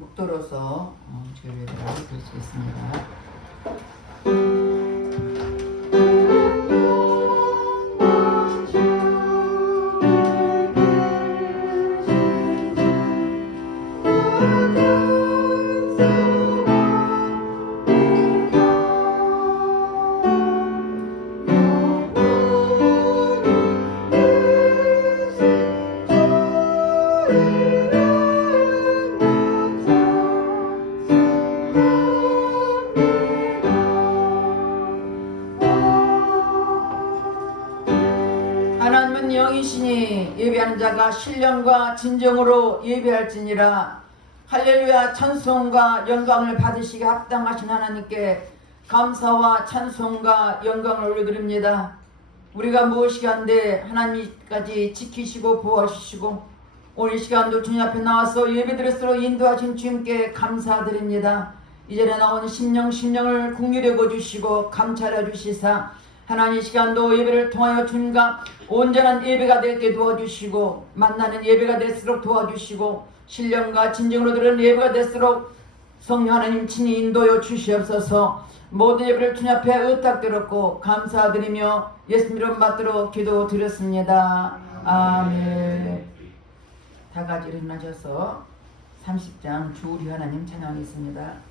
묵도로서 주의를 드리겠습니다. 하나님은 영이시니 예배하는 자가 신령과 진정으로 예배할지니라. 할렐루야. 찬송과 영광을 받으시기 합당하신 하나님께 감사와 찬송과 영광을 올려드립니다. 우리가 무엇이 한데 하나님까지 지키시고 보호하시고 오늘 시간도 주님 앞에 나와서 예배드릴수록 인도하신 주님께 감사드립니다. 이전에 나온 심령을 긍휼히 여겨주시고 감찰해 주시사 하나님 시간도 예배를 통하여 주님과 온전한 예배가 되게 도와주시고 만나는 예배가 될수록 도와주시고 신령과 진정으로 드리는 예배가 될수록 성령 하나님 친히 인도여 주시옵소서. 모든 예배를 주님 앞에 의탁드렸고 감사드리며 예수님 이름 받들어 기도드렸습니다. 아멘. 다 같이 일어나셔서 30장 주 우리 하나님 찬양하겠습니다.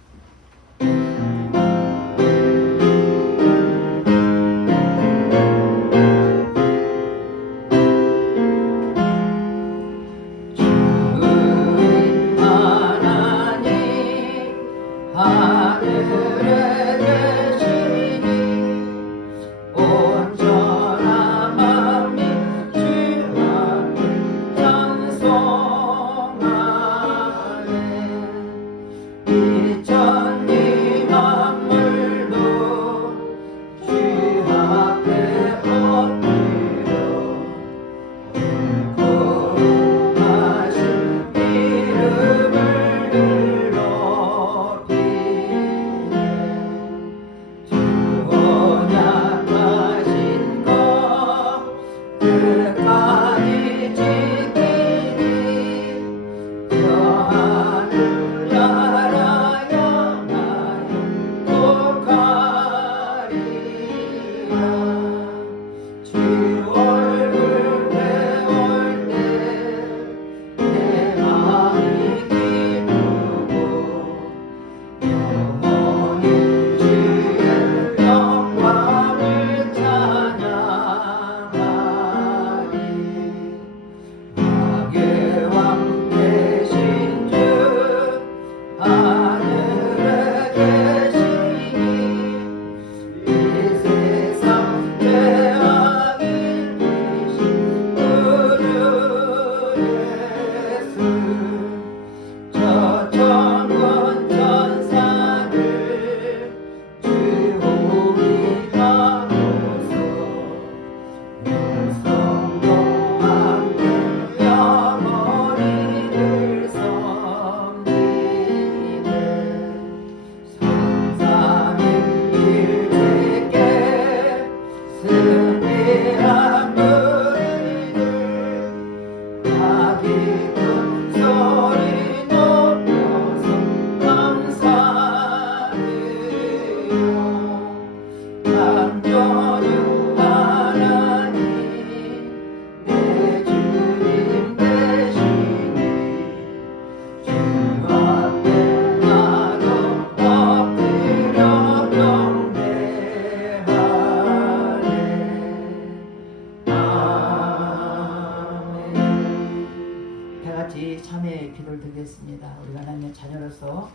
참회의 기도를 드리겠습니다. 우리가 하나님의 자녀로서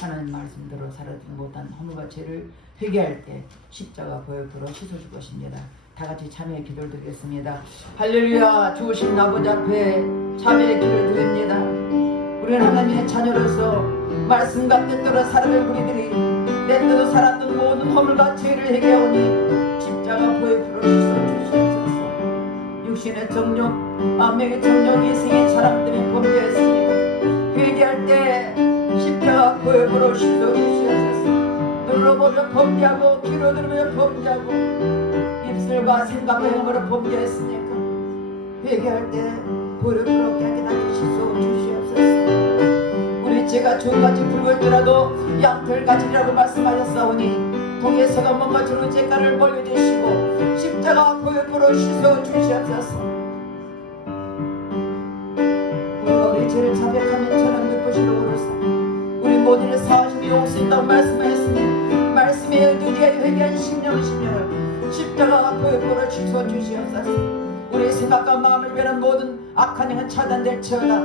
하나님 말씀대로 살아주지 못한 허물과 죄를 회개할 때 십자가 보혈로 씻어줄 것입니다. 다 같이 참회의 기도를 드리겠습니다. 할렐루야. 죽으신 아버지 앞에 참회의 기도를 드립니다. 우리는 하나님의 자녀로서 말씀과 뜻대로 살아갈 우리들이 내 뜻으로 살았던 모든 허물과 죄를 회개하오니 십자가 보혈로 씻어주시옵소서. 육신의 정욕, 마음의 정욕, 이생의 사랑 때문에 범죄했으니까 회개할 때 십자가 보혈로 씻어주시옵소서. 눌러보며 범죄하고 귀로 들으며 범죄하고 입술과 생각과 행함으로 범죄했으니까 회개할 때 보혈로 깨끗하게 씻어주시옵소서. 우리 일제가 주같이 붉을지라도 양털 가지리라고 말씀하셨사오니 동에서가 뭔가 주는 죄가를 멀리주시고 십자가 보혈포로 씻어 주시옵소서. 우리 죄를 자백하면 천한 율법시로 오르사 우리 모두를 사하심이 용서한다고 말씀하셨으니 말씀에 의지하여 회개한 심령을 십자가 보혈포로 씻어 주시옵소서. 우리의 생각과 마음을 위한 모든 악한 행은 차단될지어다.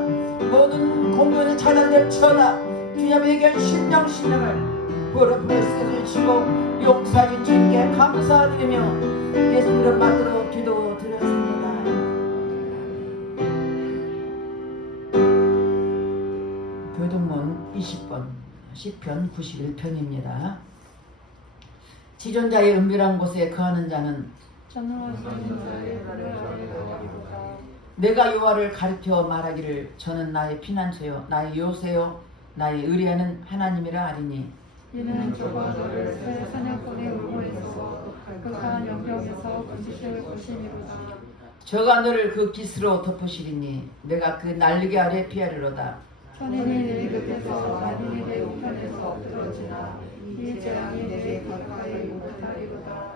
모든 공변은 차단될지어다. 주님 회개한 심령을 보혈포로 씻어주시고 용서하신 주님께 감사드리며 예수 이름 받들어 기도드렸습니다. 교동문 20번 시편 91편입니다. 지존자의 은밀한 곳에 거하는 자는 내가 여호와를 가리켜 말하기를 저는 나의 피난처요 나의 요새요 나의 의뢰하는 하나님이라 하리니 이는 저가 너를 새 사냥꾼의 울고에서 극한 영역에서 건지실 것이니로다. 저가 너를 그 깃으로 덮으시리니 내가 그 날개 아래 피하리로다. 천인이 내 곁에서 만인이 내 우편에서 엎드러지나 이 재앙이 내게 가까이 못하리로다.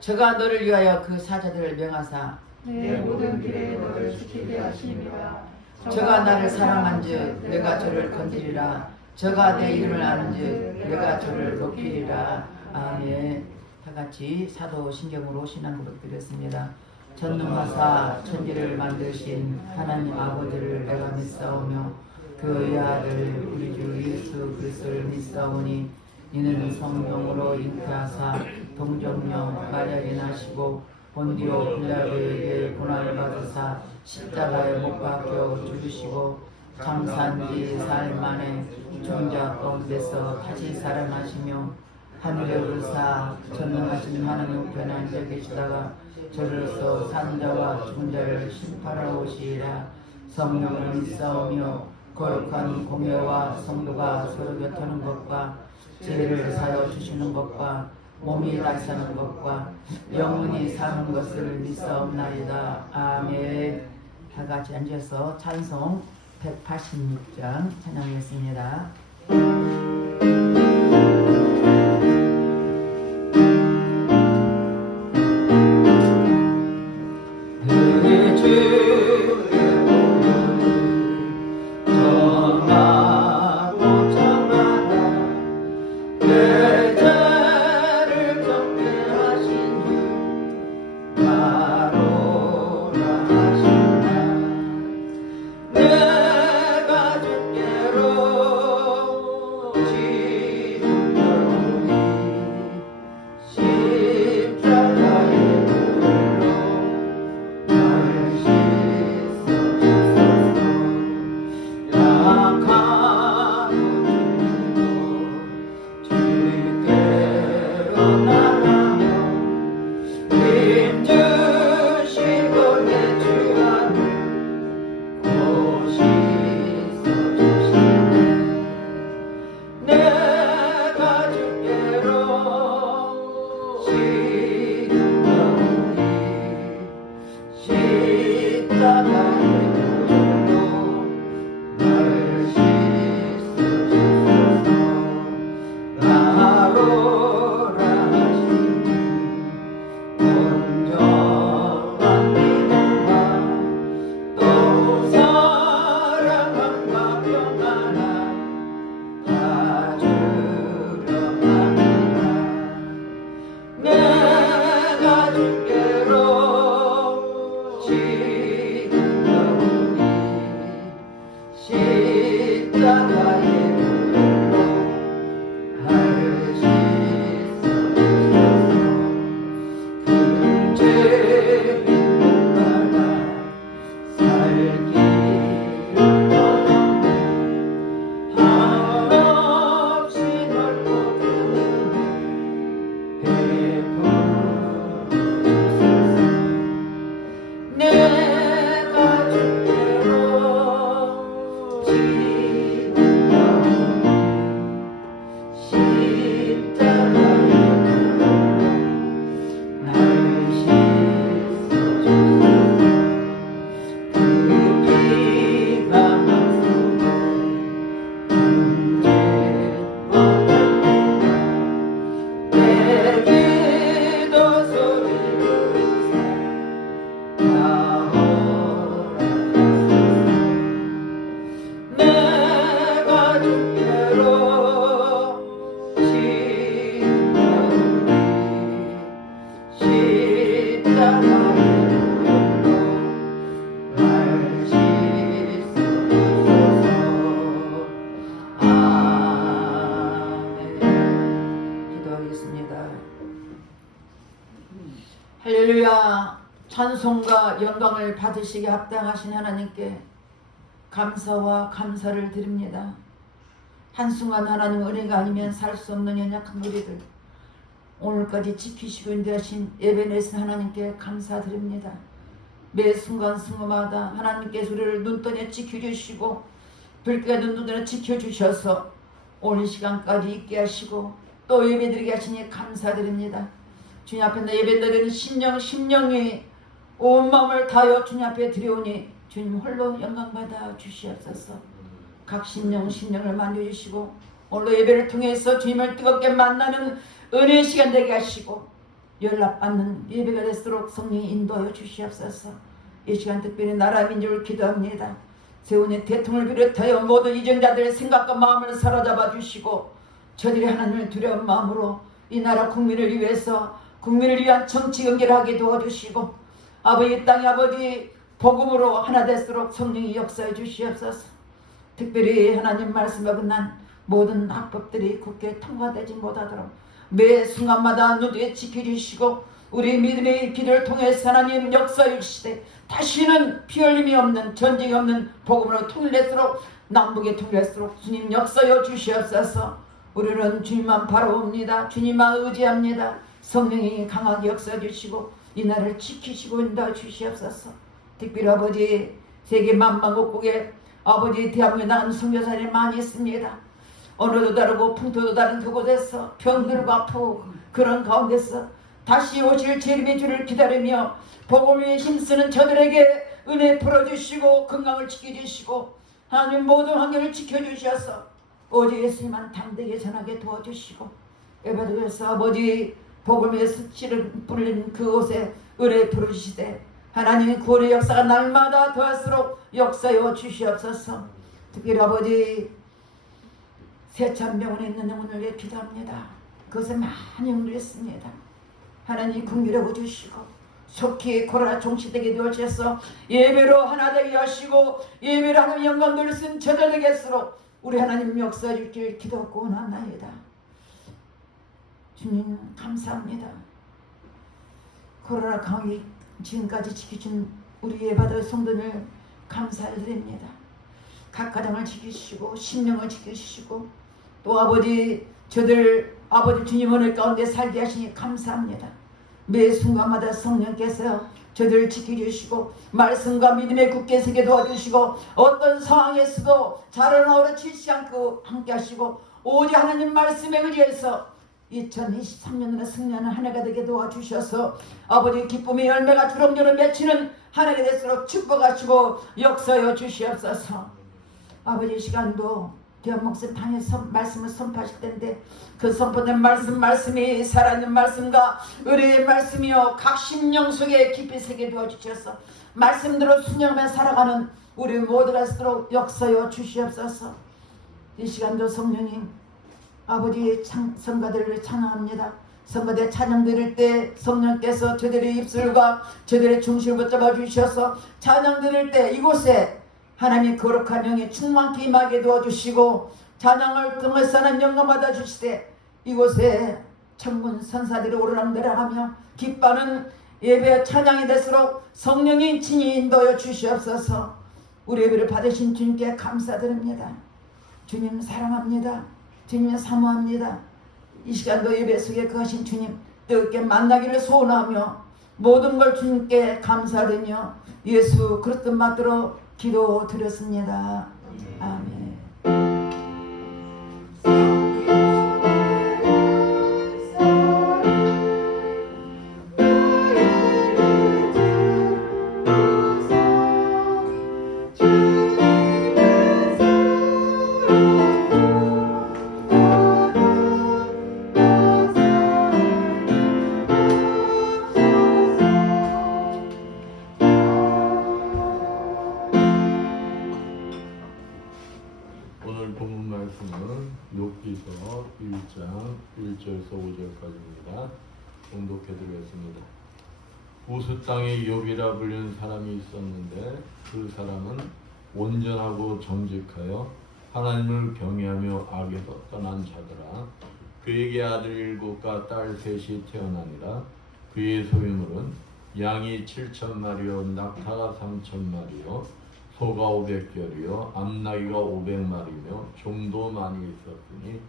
저가 너를 위하여 그 사자들을 명하사 내 모든 길에 너를 지키게 하심이라. 저가 나를 사랑한즉 내가 저를 건지리라. 저가 내 이름을 아는즉 내가 저를 높이리라. 아멘. 다같이 사도신경으로 신앙고백 드렸습니다. 전능하사 천지를 만드신 하나님 아버지를 내가 믿사오며 그의 아들 우리 주 예수 그리스도를 믿사오니 이는 성령으로 잉태하사 동정녀 마리아에 나시고 본디오 빌라도에게 고난을 받으사 십자가에 못 박혀 죽으시고 장사한 지 사흘 만에 죽은 자 가운데서 다시 살아나시며 하늘에 오르사 전능하신 하나님 우편에 앉아 계시다가 저로서 사는 자와 죽은 자를 심판하러 오시리라. 성령을 믿사오며 거룩한 공예와 성도가 서로 곁하는 것과 죄를 사여 주시는 것과 몸이 다시 사는 것과 영원히 사는 것을 믿사옵나이다. 아멘. 다같이 앉아서 찬송 186장 찬양했습니다. 내가 주께로 외로운 십자가의 날씨 쓰소서. 아멘. 기도하겠습니다. 할렐루야. 찬송과 영광을 받으시게 합당하신 하나님께 감사와 감사를 드립니다. 한순간 하나님 은혜가 아니면 살 수 없는 연약한 우리들 오늘까지 지키시고 인도하신 예배내신 하나님께 감사드립니다. 매 순간순간마다 하나님께서 우리를 눈떠내 지켜주시고 불길의 눈떠내 지켜주셔서 오늘 시간까지 있게 하시고 또 예배드리게 하시니 감사드립니다. 주님 앞에 나 예배드리는 심령이 온 마음을 다하여 주님 앞에 드려오니 주님 홀로 영광받아 주시옵소서. 각 심령을 만져주시고 오늘 예배를 통해서 주님을 뜨겁게 만나는 은혜의 시간 되게 하시고 연락받는 예배가 될수록 성령이 인도하여 주시옵소서. 이 시간 특별히 나라 민족을 기도합니다. 세운의 대통령을 비롯하여 모든 이정자들의 생각과 마음을 사로잡아 주시고 저들이 하나님을 두려운 마음으로 이 나라 국민을 위해서 국민을 위한 정치 연결하게 도와주시고 아버지 땅의 아버지 복음으로 하나 될수록 성령이 역사해 주시옵소서. 특별히 하나님 말씀 어긋난 모든 악법들이 국회에 통과되지 못하도록 매 순간마다 눈에 지켜주시고 우리 믿음의 기도를 통해서 하나님 역사해 주시되 다시는 피 흘림이 없는 전쟁이 없는 복음으로 통일될수록 남북에 통일될수록 주님 역사해 주시옵소서. 우리는 주님만 바라봅니다. 주님만 의지합니다. 성령이 강하게 역사해 주시고 이 나라를 지키시고 인도해 주시옵소서. 특별히 아버지 세계 만방곡곡에 아버지 대한민국 나가는 선교사들이 많이 있습니다. 언어도 다르고 풍토도 다른 그곳에서 병들고 아프고 그런 가운데서 다시 오실 재림의 주를 기다리며 복음을 위해 힘쓰는 저들에게 은혜 풀어주시고 건강을 지켜주시고 하나님 모든 환경을 지켜주셔서 오직 예수님만 담대하게 전하게 도와주시고 예배드려서 아버지 복음을 위해서 씨를 뿌린 그곳에 은혜 풀어주시되 하나님의 구원의 역사가 날마다 더할수록 역사여 주시옵소서. 특별히 아버지 세찬병원에 있는 영혼을 위해 기도합니다. 그것에 많이 응답했습니다. 하나님 긍휼하여 주시고 속히 코로나 종식되게 되어주셔서 예배로 하나 되게 하시고 예배로 하나님 영광 돌리신 저들에게일수록 우리 하나님 역사해 주길 기도하고 원합나이다. 주님 감사합니다. 코로나 강의 지금까지 지켜준 우리 예배받을 성도들 감사드립니다. 각 가정을 지키시고 심령을 지키시고 또 아버지 저들 아버지 주님 은혜 가운데 살게 하시니 감사합니다. 매 순간마다 성령께서 저들을 지켜주시고 말씀과 믿음의 굳게 서게 도와주시고 어떤 상황에서도 자라나오려 치지 않고 함께 하시고 오직 하나님 말씀에 의지해서 2023년으로 승리하는 한 해가 되게 도와주셔서 아버지 기쁨의 열매가 주렁주렁 맺히는 한 해가 될수록 축복하시고 역사여 주시옵소서. 아버지 시간도 대한목사 당에서 말씀을 선포하실 텐데 그 선포된 말씀이 살아있는 말씀과 의뢰의 말씀이요 각 심령 속에 깊이 새게 도와주셔서 말씀대로 순종하며 살아가는 우리 모두가 있도록 역사여 주시옵소서. 이 시간도 성령님 아버지의 성가대를 찬양합니다. 성가대 찬양 드릴 때 성령께서 저들의 입술과 저들의 중심을 붙잡아 주셔서 찬양 드릴 때 이곳에 하나님 거룩한 영이 충만히 임하게 도와주시고 찬양을 통해서 하나님 영광 받아 주시되 이곳에 천군 선사들이 오르락내락하며 기뻐하는 예배 찬양이 될수록 성령이 친히 인도하여 주시옵소서. 우리 예배를 받으신 주님께 감사드립니다. 주님 사랑합니다. 주님 사모합니다. 이 시간도 예배 속에 거하신 주님 뜨겁게 만나기를 소원하며 모든 걸 주님께 감사드리며 예수 그리스도 받들어 기도드렸습니다. 아멘. 말씀은 욥기서 1장 1절에서 5절까지입니다. 봉독해 드리겠습니다. 우스 땅에 욥이라 불리는 사람이 있었는데 그 사람은 온전하고 정직하여 하나님을 경외하며 악에서 떠난 자더라. 그에게 아들 7과 딸 3이 태어나니라. 그의 소유물은 양이 7,000마리요 낙타가 3,000마리요 소가 500결이요 암나귀가 500마리며 종도 많이 있었으니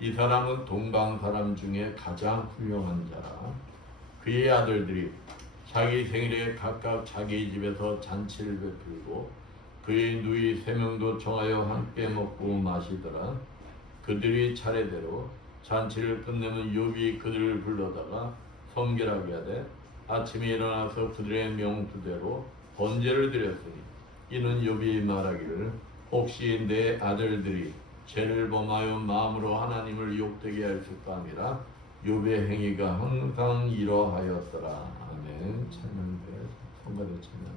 이 사람은 동방 사람 중에 가장 훌륭한 자라. 그의 아들들이 자기 생일에 각각 자기 집에서 잔치를 베풀고 그의 누이 3명도 정하여 함께 먹고 마시더라. 그들이 차례대로 잔치를 끝내면 욥이 그들을 불러다가 성결하게 하되 아침에 일어나서 그들의 명수대로 번제를 드렸으니 이는 욥이 말하기를 혹시 내 아들들이 죄를 범하여 마음으로 하나님을 욕되게 했을까 하니라. 욥의 행위가 항상 이러하였더라. 아멘. 찬양대 성가대 찬양.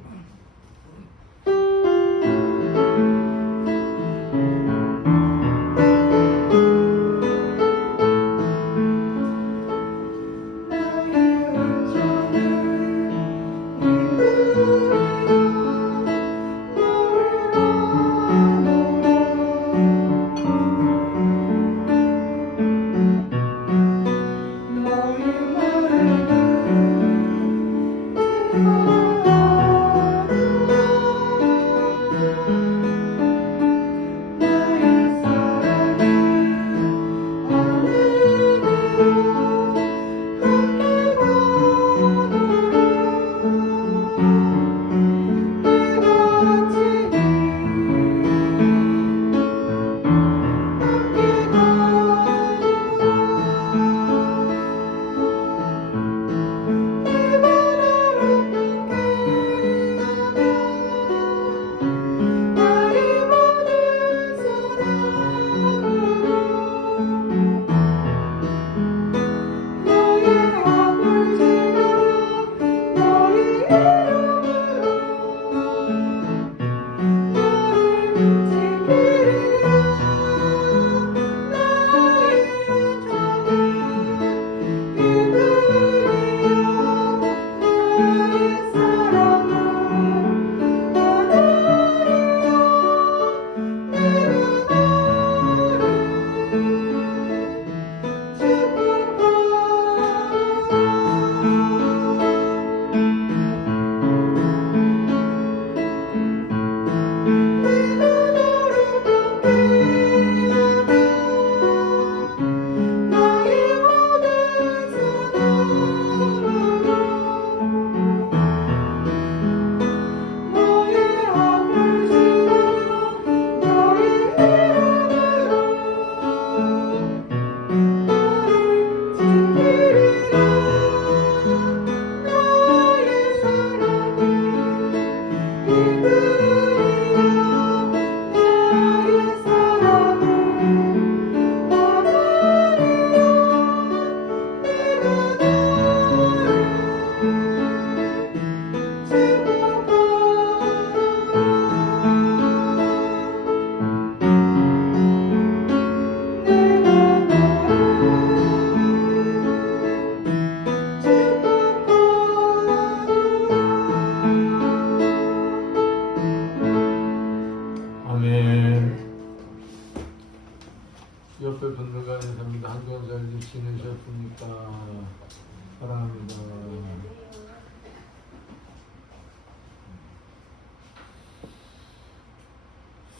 옆에 분들과 인사합니다. 한 주간 잘 지내셨습니까? 사랑합니다.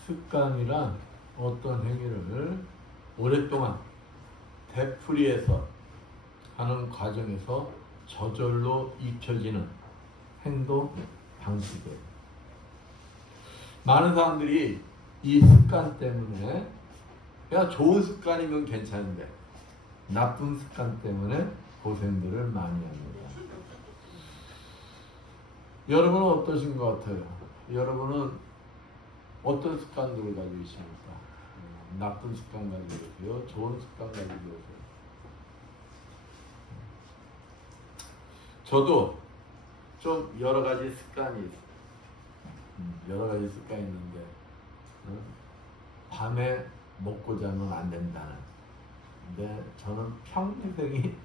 습관이란 어떤 행위를 오랫동안 되풀이해서 하는 과정에서 저절로 익혀지는 행동 방식이에요. 많은 사람들이 이 습관 때문에 야 좋은 습관이면 괜찮은데 나쁜 습관 때문에 고생들을 많이 합니다. 여러분은 어떠신 것 같아요? 여러분은 어떤 습관들을 가지고 계십니까? 나쁜 습관 가지고 계세요? 좋은 습관 가지고 계세요? 저도 좀 여러 가지 습관이 있는데 밤에 먹고 자면 안 된다는. 근데 저는 평생이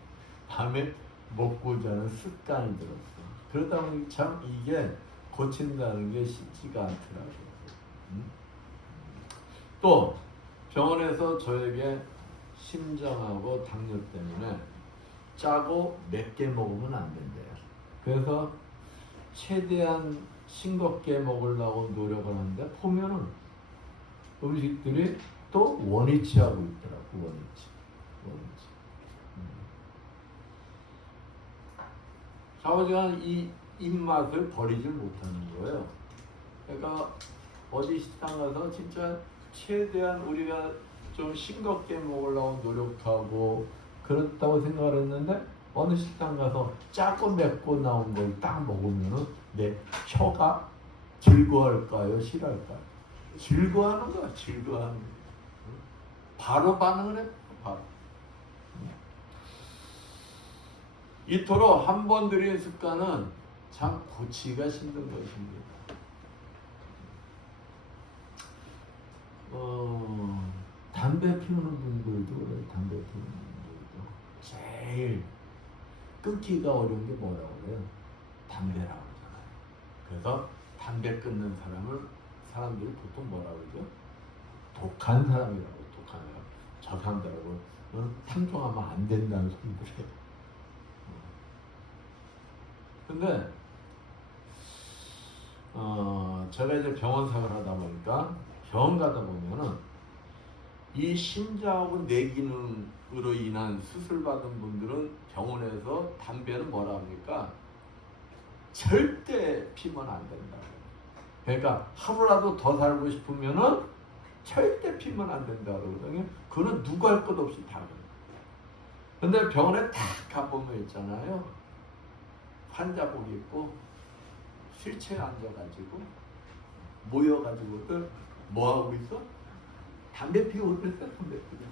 밤에 먹고 자는 습관이 들었어. 그러다 보니 참 이게 고친다는 게 쉽지가 않더라고요. 또 병원에서 저에게 심장하고 당뇨 때문에 짜고 맵게 먹으면 안 된대요. 그래서 최대한 싱겁게 먹으려고 노력을 하는데 보면은 음식들이 또 원위치하고 있더라고. 원위치. 좌우지간 이 입맛을 버리질 못하는 거예요. 그러니까 어디 식당 가서 진짜 최대한 우리가 좀 싱겁게 먹으려고 노력하고 그렇다고 생각을 했는데 어느 식당 가서 짜고 맵고 나온 걸 딱 먹으면은 내 혀가 즐거워할까요? 싫어할까요? 즐거워하는 거야. 즐거워하는 거야. 바로 반응을 해. 바로. 이토록 한 번 들인 습관은 참 고치기가 힘든 것입니다. 담배 피우는 분들도 그래. 담배 피우는 분들도 제일 끊기가 어려운 게 뭐라고 그래요? 담배라고 하잖아요. 그래서 담배 끊는 사람들이 보통 뭐라고 그러죠? 독한 사람이라고. 독한 사람. 저 사람들하고 상종하면 안 된다는 소리를 해요. 근데 제가 이제 병원 생활을 하다 보니까 병원 가다 보면은 이 심장하고 뇌기능으로 인한 수술 받은 분들은 병원에서 담배는 뭐라 합니까? 절대 피면 안 된다고. 그러니까 하루라도 더 살고 싶으면은 절대 피면 안 된다고 그러거든요. 그거는 누구 할 것 없이 다 그래요. 근데 병원에 딱 가보면 있잖아요. 환자복 입고 실체에 앉아가지고 모여가지고들 뭐 하고 있어? 담배 피우고 그랬어요. 담배 피우고.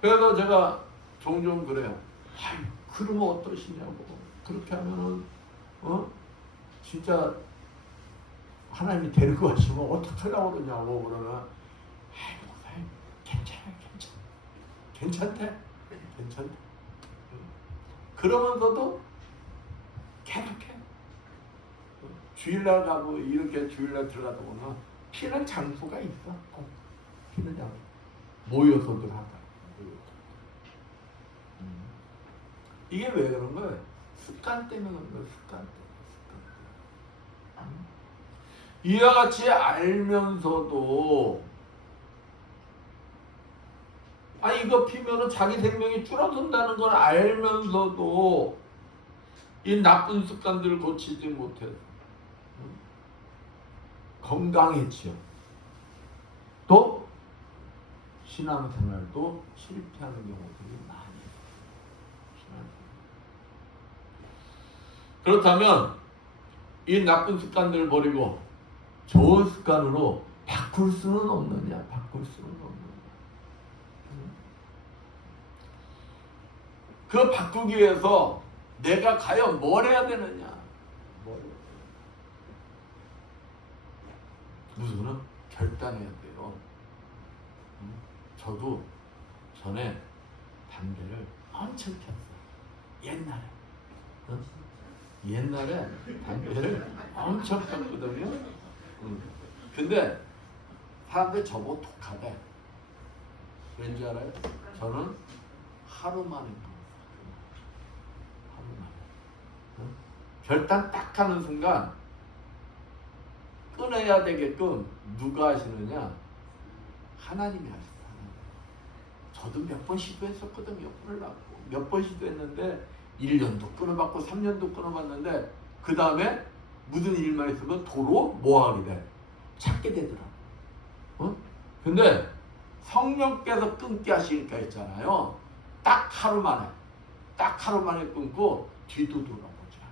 그래서 제가 종종 그래요. 아이, 그러면 어떠시냐고. 그렇게 하면은 진짜 하나님이 데리고 가시면 어떡하려고 그러냐고. 그러면 아이, 목사님 괜찮대. 그러면서도 계속해. 주일날 가고 이렇게 주일날 들어가다 보면 피는 장소가 있어. 꼭 피는 장소. 모여서들 하다. 이게 왜 그런 거예요? 습관 때문에 그런 거예요. 습관 때문에. 이와 같이 알면서도 이거 피면은 자기 생명이 줄어든다는 걸 알면서도 이 나쁜 습관들을 고치지 못해서 건강했지요. 또 신앙생활도 실패하는 경우들이 많이 있어요. 그렇다면 이 나쁜 습관들을 버리고 좋은 습관으로 바꿀 수는 없느냐? 바꿀 수는 없느냐? 그 바꾸기 위해서 내가 과연 뭘 해야 되느냐? 우선은 결단해야 돼요. 저도 전에 담배를 엄청 폈어요. 옛날에 담배를 엄청 폈거든요. 근데 사람들이 저보고 독하대. 왠지 알아요? 저는 하루 만에 결단 딱 하는 순간 끊어야 되게끔 누가 하시느냐? 하나님이 하시다. 저도 몇 번 시도했었거든요. 끊으려고. 몇 번 시도했는데 1년도 끊어봤고 3년도 끊어봤는데 그 다음에 무슨 일만 있으면 도로 뭐 하게 돼? 찾게 되더라고. 근데 성령께서 끊게 하시니까 있잖아요. 딱 하루 만에 끊고 뒤도 돌아보지 않아.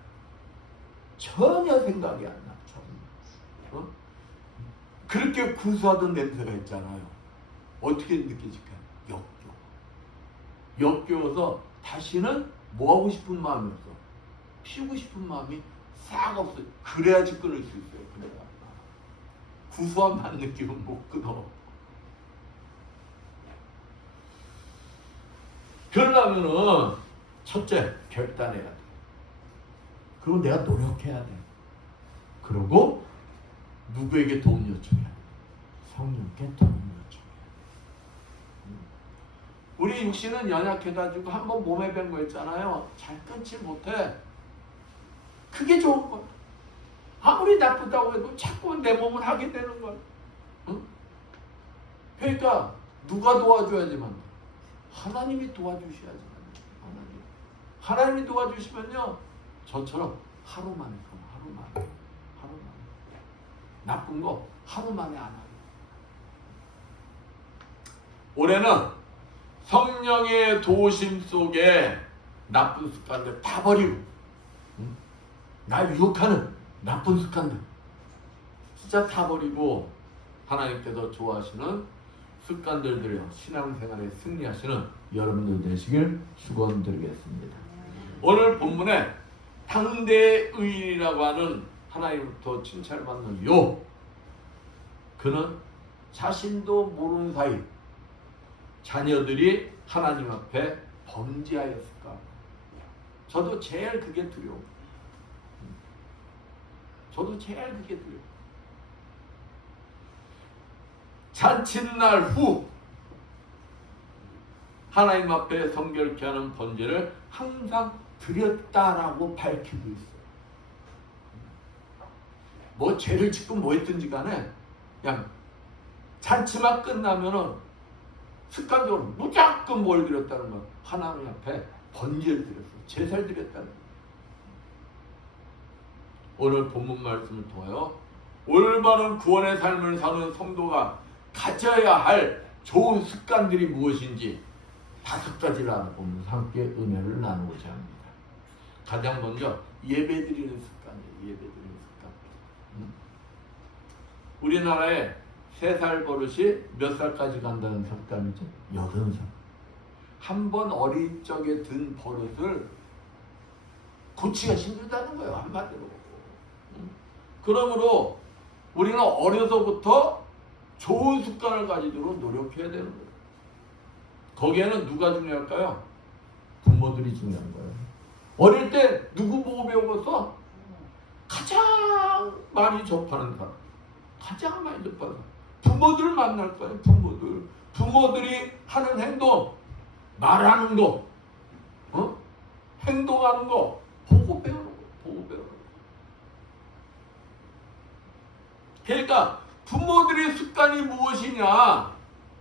전혀 생각이 안 나. 그렇게 구수하던 냄새가 있잖아요. 어떻게 느껴질까요? 역겨워서 다시는 뭐 하고 싶은 마음이 없어. 피우고 싶은 마음이 싹 없어. 그래야지 끊을 수 있어요. 그래야. 구수함만 느끼면 못 끊어. 그러려면은 첫째 결단해야 돼. 그리고 내가 노력해야 돼. 그리고 누구에게 도움 요청해야 돼? 성령께 도움 요청해야 돼. 우리 육신은 연약해가지고 한번 몸에 뵌 거 있잖아요. 잘 끊지 못해. 그게 좋은 거야. 아무리 나쁘다고 해도 자꾸 내 몸을 하게 되는 거야. 응? 그러니까 누가 도와줘야지만 하나님이 도와주셔야지만 하나님이 도와주시면요 저처럼 하루 만에 나쁜 거 하루 만에 안 하고 올해는 성령의 도우심 속에 나쁜 습관들 다 버리고 날 유혹하는 나쁜 습관들 진짜 다 버리고 하나님께서 좋아하시는 습관들 들여 신앙생활에 승리하시는 여러분들 되시길 축원드리겠습니다. 오늘 본문에 당대의인이라고 하는 하나님부터 칭찬을 받는 욥 그는 자신도 모르는 사이 자녀들이 하나님 앞에 범죄하였을까? 저도 제일 그게 두려워. 잔칫날 후 하나님 앞에 성결케 하는 번제를 항상 드렸다라고 밝히고 있어요. 뭐 죄를 짓고 뭐 했든지 간에 그냥 잔치만 끝나면은 습관적으로 무조건 뭘 드렸다는 거야. 하나님 앞에 번제를 드렸어요. 제사를 드렸다는 거야. 오늘 본문 말씀을 통하여 올바른 구원의 삶을 사는 성도가 가져야 할 좋은 습관들이 무엇인지 5가지를 알아보면서 함께 은혜를 나누고자 합니다. 가장 먼저 예배드리는 습관이에요. 예배드리는 습관. 우리나라에 3살 버릇이 몇 살까지 간다는 습관이죠? 80살. 한 번 어릴 적에 든 버릇을 고치기가 힘들다는 거예요. 한마디로. 그러므로 우리는 어려서부터 좋은 습관을 가지도록 노력해야 되는 거예요. 거기에는 누가 중요할까요? 부모들이 중요한 거예요. 어릴 때 누구 보고 배웠어? 가장 많이 접하는 사람. 가장 많이 접하는 사람. 부모들 만날 거예요. 부모들이 하는 행동, 말하는 거, 행동하는 거 보고 배우는 거. 그러니까 부모들의 습관이 무엇이냐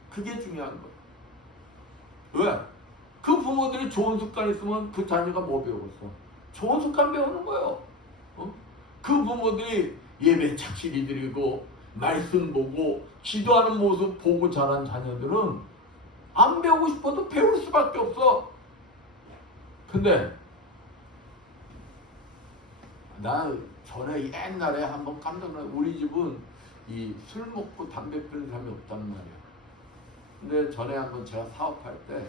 그게 중요한 거예요. 왜? 그 부모들이 좋은 습관 있으면 그 자녀가 뭐 배우겠어? 좋은 습관 배우는 거예요. 그 부모들이 예배 착실히 드리고 말씀 보고 기도하는 모습 보고 자란 자녀들은 안 배우고 싶어도 배울 수밖에 없어. 근데 나 전에 옛날에 한번 깜짝 놀랐어. 우리 집은 이 술 먹고 담배 피는 사람이 없단 말이야. 근데 전에 한번 제가 사업할 때,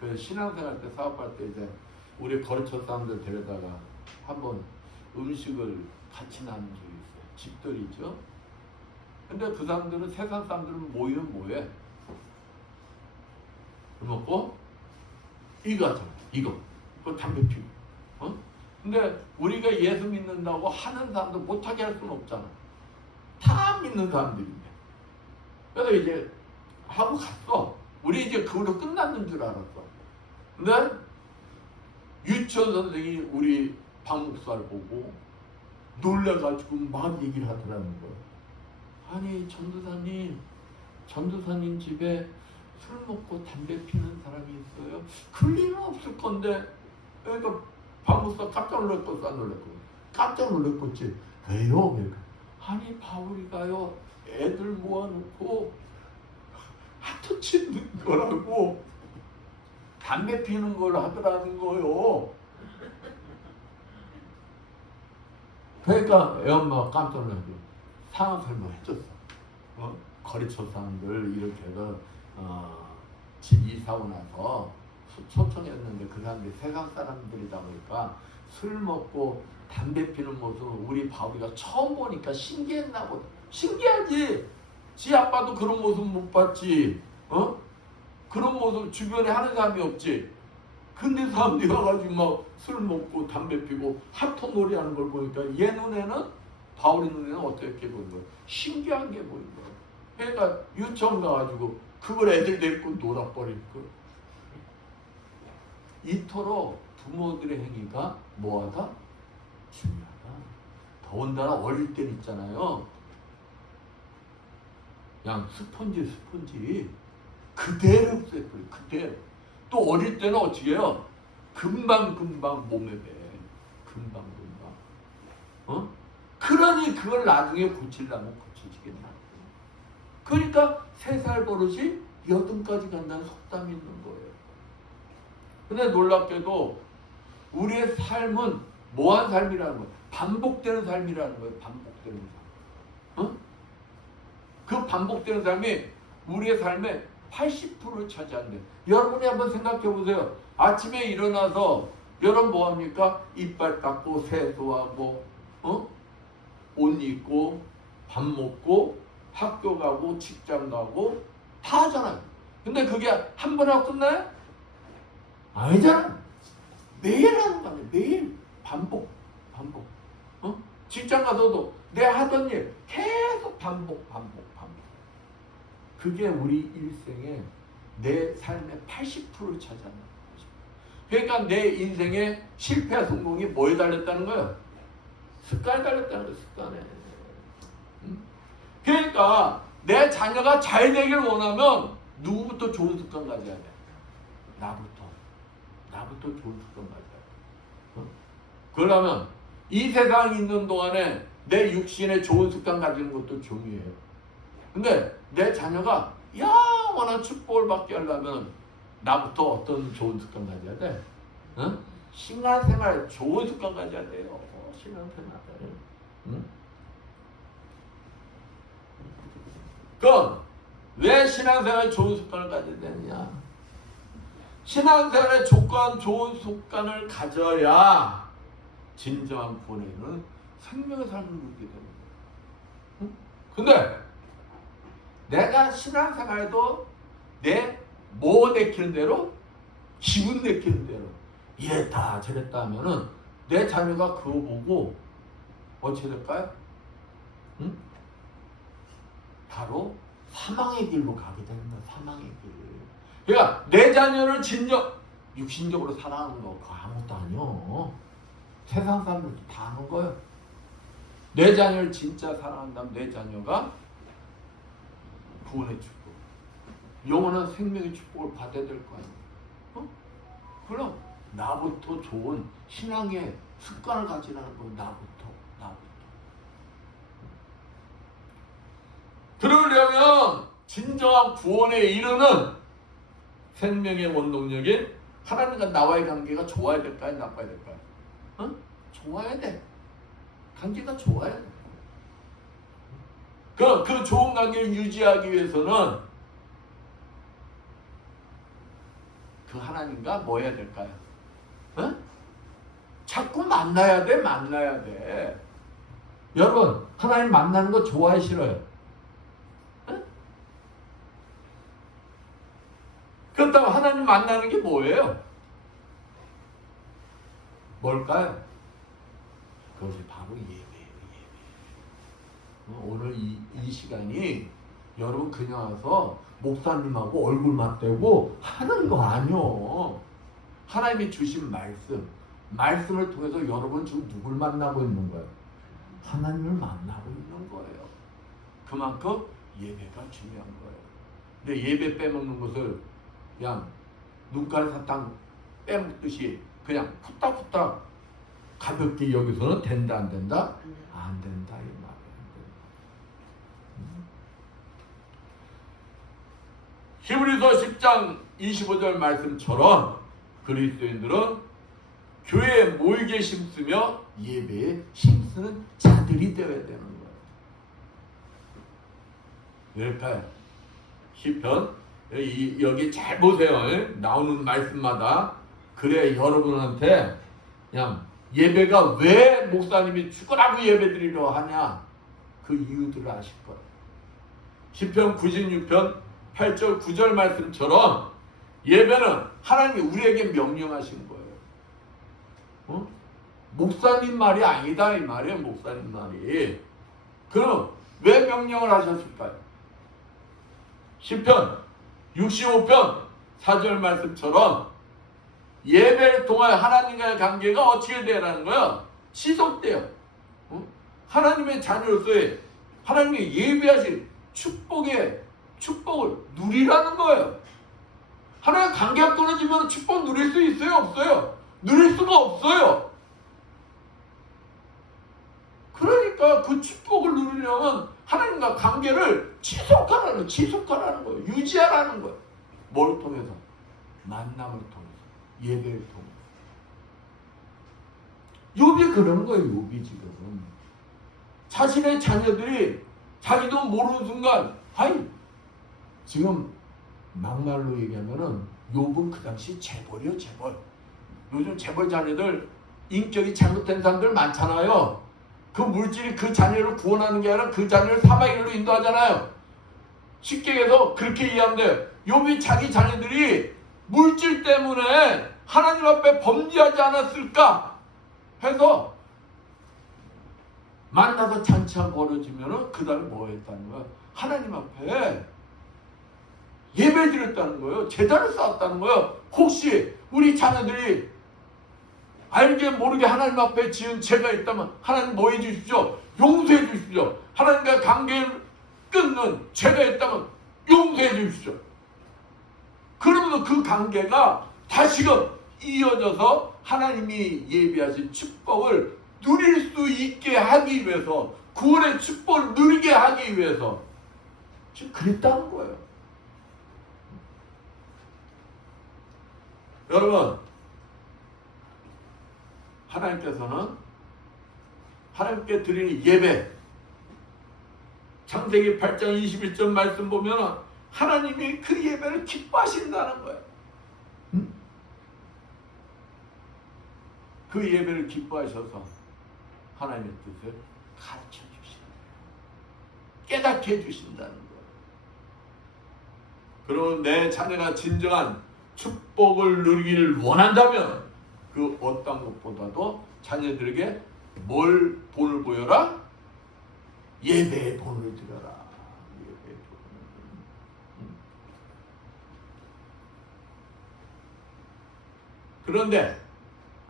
그 신앙생활 때 사업할 때 이제 우리 거래처 사람들 데려다가 한번 음식을 같이 나눈 적이 있어요. 집들이죠. 근데 그 사람들은 세상 사람들은 모이면 뭐해? 술 먹고 이거 하잖아. 이거 담배 피고. 근데 우리가 예수 믿는다고 하는 사람도 못하게 할 수는 없잖아. 다 믿는 사람들인데. 그래서 이제 하고 갔어. 우리 이제 그걸로 끝났는 줄 알았어. 근데 유치원 선생님이 우리 박 목사를 보고 놀래가지고 막 얘기를 하더라는 거예요. 아니 전도사님 집에 술 먹고 담배 피는 사람이 있어요? 그럴 리는 없을 건데. 그러니까 박 목사 깜짝 놀랐겠어, 안 놀랐겠어? 깜짝 놀랐겠지. 왜요? 그러니까 아니 바울이가요 애들 모아놓고 하트 치는 거라고 담배 피는 걸 하더라는 거요. 그러니까 애 엄마가 깜짝 놀라고 상황 설명해줬어. 거래처 사람들 이렇게 해서 집 이사오고 나서 초청했는데 그 사람들이 세상 사람들이다 보니까 술 먹고 담배 피는 모습을 우리 바울이가 처음 보니까 신기했나 보다. 신기하지. 지 아빠도 그런 모습 못 봤지. 그런 모습 주변에 하는 사람이 없지. 근데 사람들이 와가지고 막 술 먹고 담배 피고 핫토 놀이하는 걸 보니까 얘 눈에는, 바울이 눈에는 어떻게 보인 거예요? 신기한 게 보인 거예요. 그러니까 유치원 가가지고 그걸 애들 데리고 놀아버릴 거. 이토록 부모들의 행위가 뭐하다? 중요하다. 더군다나 어릴 때 있잖아요. 그냥 스펀지 그대로 흡수해버려. 그대로. 또 어릴 때는 어떻게 해요? 금방 몸에 배. 금방. 그러니 그걸 나중에 고치려면 고쳐지겠나. 그러니까 3살 버릇이 8까지 간다는 속담이 있는 거예요. 근데 놀랍게도 우리의 삶은 뭐한 삶이라는 거예요? 반복되는 삶이라는 거예요. 반복되는 삶. 그 반복되는 삶이 우리의 삶의 80%를 차지한대. 여러분이 한번 생각해 보세요. 아침에 일어나서 여러분 뭐 합니까? 이빨 닦고 세수하고 옷 입고 밥 먹고 학교 가고 직장 가고 다 하잖아요. 근데 그게 한 번에 하고 끝나요? 아니잖아. 매일 하는 거 아니에요. 매일 반복. 직장 가서도 내 하던 일 계속 반복. 그게 우리 일생의 내 삶의 80%를 차지한다. 그러니까 내 인생의 실패와 성공이 뭐에 달렸다는 거예요? 습관에 달렸다는 거예요. 습관에. 그러니까 내 자녀가 잘 되길 원하면 누구부터 좋은 습관 가져야 돼? 나부터 좋은 습관 가져야 돼. 그러려면 이 세상에 있는 동안에 내 육신에 좋은 습관 가지는 것도 중요해요. 근데 내 자녀가 영원한 축복을 받게 하려면 나부터 어떤 좋은 습관 가져야 돼? 신앙생활 좋은 습관 가져야 돼요. 신앙생활. 그럼 왜 신앙생활 좋은 습관을 가져야 되느냐? 신앙생활의 좋은 습관을 가져야 진정한 구원에 이르는 생명의 삶을 누리게 되는 거예요. 근데 내가 신앙생활도 내 뭐 내키는 대로, 기분 내키는 대로 이랬다 저랬다 하면은 내 자녀가 그거 보고 어떻게 될까요? 바로 사망의 길로 가게 됩니다. 사망의 길. 그러니까 내 자녀를 진정 육신적으로 사랑하는 거 그거 아무것도 아니요. 세상 사람들도 다 하는 거예요. 내 자녀를 진짜 사랑한다면 내 자녀가 구원의 축복, 영원한 생명의 축복을 받아야 될 거 아니에요. 그럼 나부터 좋은 신앙의 습관을 가지라는 거예요. 나부터. 그러려면 진정한 구원에 이르는 생명의 원동력인 하나님과 나와의 관계가 좋아야 될까요? 나빠야 될까요? 좋아야 돼. 관계가 좋아야 돼. 그 좋은 관계를 유지하기 위해서는 그 하나님과 뭐 해야 될까요? 자꾸 만나야 돼. 여러분, 하나님 만나는 거 좋아해, 싫어요? 그렇다고 하나님 만나는 게 뭐예요? 뭘까요? 그것이 바로 예배예요. 오늘 이 시간이 여러분 그냥 와서 목사님하고 얼굴 맞대고 하는 거 아니요. 하나님이 주신 말씀을 통해서 여러분 지금 누굴 만나고 있는 거예요? 하나님을 만나고 있는 거예요. 그만큼 예배가 중요한 거예요. 근데 예배 빼먹는 것을 그냥 눈가에 사탕 빼먹듯이 그냥 푸딱푸딱 가볍게 여기서는 된다 안 된다? 안 된다 이 말이에요. 히브리서 10장 25절 말씀처럼 그리스도인들은 교회에 모이게 힘쓰며 예배에 힘쓰는 자들이 되어야 되는 거예요. 왜일까요? 시편 여기 잘 보세요. 나오는 말씀마다 그래 여러분한테 그냥 예배가 왜 목사님이 죽으라고 예배드리려 하냐 그 이유들을 아실 거예요. 시편 96편 8절 9절 말씀처럼 예배는 하나님이 우리에게 명령하신 거예요. 어? 목사님 말이 아니다 이 말이에요. 목사님 말이. 그럼 왜 명령을 하셨을까요? 시편 65편 4절 말씀처럼 예배를 통하여 하나님과의 관계가 어떻게 되라는 거야? 지속돼요. 어? 하나님의 자녀로서의 하나님의 예배하신 축복을 누리라는 거예요. 하나님 관계가 끊어지면 축복 누릴 수 있어요? 없어요? 누릴 수가 없어요. 그러니까 그 축복을 누리려면 하나님과 관계를 지속하라는 거예요. 유지하라는 거예요. 뭘 통해서? 만남을 통해서. 예배를 통해서. 욥이 그런 거예요. 욥이 지금. 자신의 자녀들이 자기도 모르는 순간 지금 막말로 얘기하면은 욥은 그 당시 재벌이요. 재벌. 요즘 재벌 자녀들 인격이 잘못된 사람들 많잖아요. 그 물질이 그 자녀를 구원하는 게 아니라 그 자녀를 사망의 길로 인도하잖아요. 쉽게 해서 그렇게 이해하면 돼요. 욥이 자기 자녀들이 물질 때문에 하나님 앞에 범죄하지 않았을까 해서 만나서 잔치가 벌어지면은 그 다음에 뭐 했다는 거야? 하나님 앞에 예배 드렸다는 거예요. 제단을 쌓았다는 거예요. 혹시 우리 자녀들이 알게 모르게 하나님 앞에 지은 죄가 있다면 하나님 뭐 해주십시오? 용서해 주십시오. 하나님과 관계를 끊는 죄가 있다면 용서해 주십시오. 그러면서 그 관계가 다시금 이어져서 하나님이 예비하신 축복을 누릴 수 있게 하기 위해서, 구원의 축복을 누리게 하기 위해서 지금 그랬다는 거예요. 여러분, 하나님께서는 하나님께 드리는 예배, 창세기 8장 21절 말씀 보면 하나님이 그 예배를 기뻐하신다는 거예요. 그 예배를 기뻐하셔서 하나님의 뜻을 가르쳐 주신다. 깨닫게 해주신다는 거예요. 그리고 내 자녀가 진정한 축복을 누리기를 원한다면 그 어떤 것보다도 자녀들에게 뭘 본을 보여라? 예배의 본을 드려라. 예배의 본. 그런데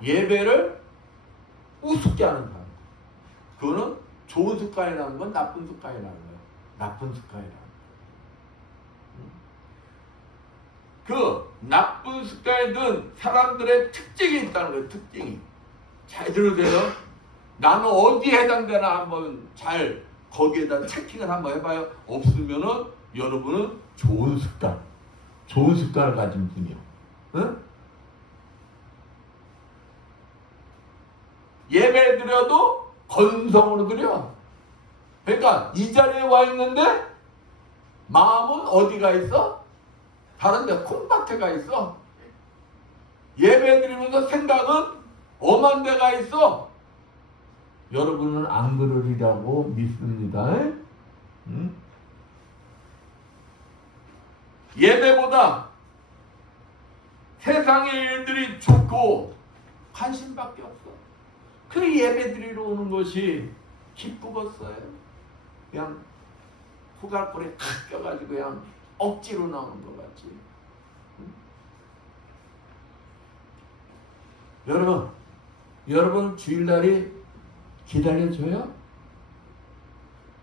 예배를 우습게 하는 사람, 그거는 좋은 습관이라는 건 나쁜 습관이라는 거예요. 나쁜 습관이라는 거예요. 그 나쁜 습관에 든 사람들의 특징이 있다는 거예요. 특징이. 잘 들으세요. 나는 어디에 해당되나 한번 잘 거기에다 체킹을 한번 해봐요. 없으면은 여러분은 좋은 습관을 가진 분이요. 응? 예배 드려도 건성으로 드려. 그러니까 이 자리에 와 있는데 마음은 어디가 있어? 다른 데 콩밭에 가 있어. 예배 드리면서 생각은 엄한 데가 있어. 여러분은 안 그러리라고 믿습니다. 응? 예배보다 세상의 일들이 좋고 관심밖에 없어. 그 예배 드리러 오는 것이 기쁘겠어요. 그냥 후갈골에 탁 껴가지고 그냥 억지로 나오는 것 같지. 여러분 주일날이 기다려줘요?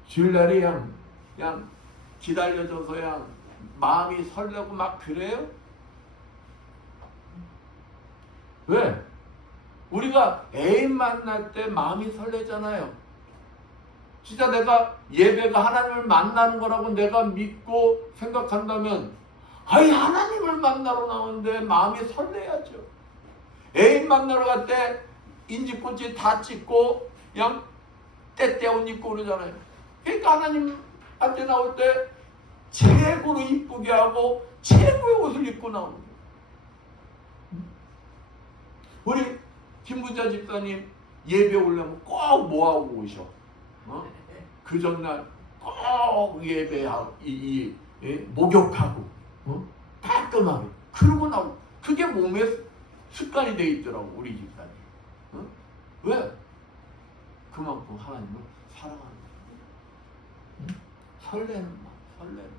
주일날이 그냥 기다려줘서 그냥 마음이 설레고 막 그래요? 왜? 우리가 애인 만날 때 마음이 설레잖아요. 진짜 내가 예배가 하나님을 만나는 거라고 내가 믿고 생각한다면 하나님을 만나러 나오는데 마음이 설레야죠. 애인 만나러 갈 때 인지꽃이 다 찍고 그냥 때때 옷 입고 그러잖아요. 그러니까 하나님한테 나올 때 최고로 이쁘게 하고 최고의 옷을 입고 나오는 거예요. 우리 김부자 집사님 예배 오려면 꼭 뭐하고 오셔? 그 전날 꼭 예배하고 목욕하고 깔끔하게. 그러고 나고 그게 몸에 습관이 돼 있더라고 우리 집사님. 어? 왜? 그만큼 하나님을 사랑하는 거예요. 응? 설레는 마음, 설레는 마음.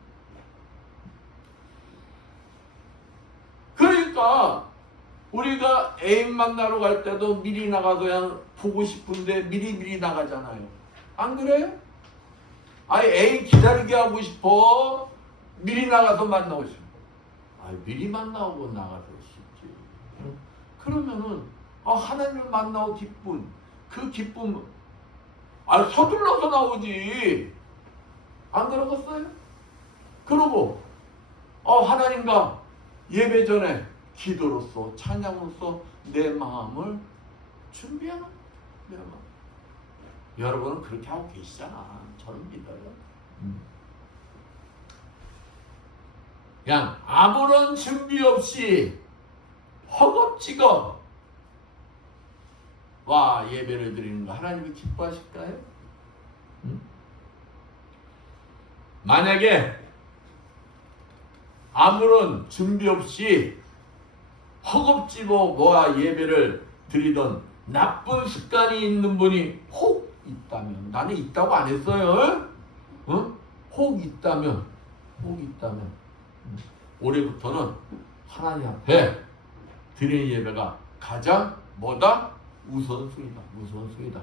그러니까 우리가 애인 만나러 갈 때도 미리 나가서 그냥 보고 싶은데 미리 나가잖아요. 안 그래요? 아니 애인 기다리게 하고 싶어. 미리 나가서 만나고 싶어. 아니 미리 만나고 나가서 싶지. 그러면은 하나님을 만나고 기쁜 그 기쁨 서둘러서 나오지. 안 그러겠어요? 그러고 하나님과 예배 전에 기도로서 찬양으로서 내 마음을 준비하는 내 마음. 여러분은 그렇게 하고 계시잖아. 저는 믿어요. 그냥 아무런 준비 없이 허겁지겁 와 예배를 드리는 거 하나님이 기뻐하실까요? 만약에 아무런 준비 없이 허겁지겁 와 예배를 드리던 나쁜 습관이 있는 분이 혹 있다면, 나는 있다고 안 했어요. 혹 있다면 올해부터는 하나님 앞에 드리는 예배가 가장 뭐다? 우선순위다.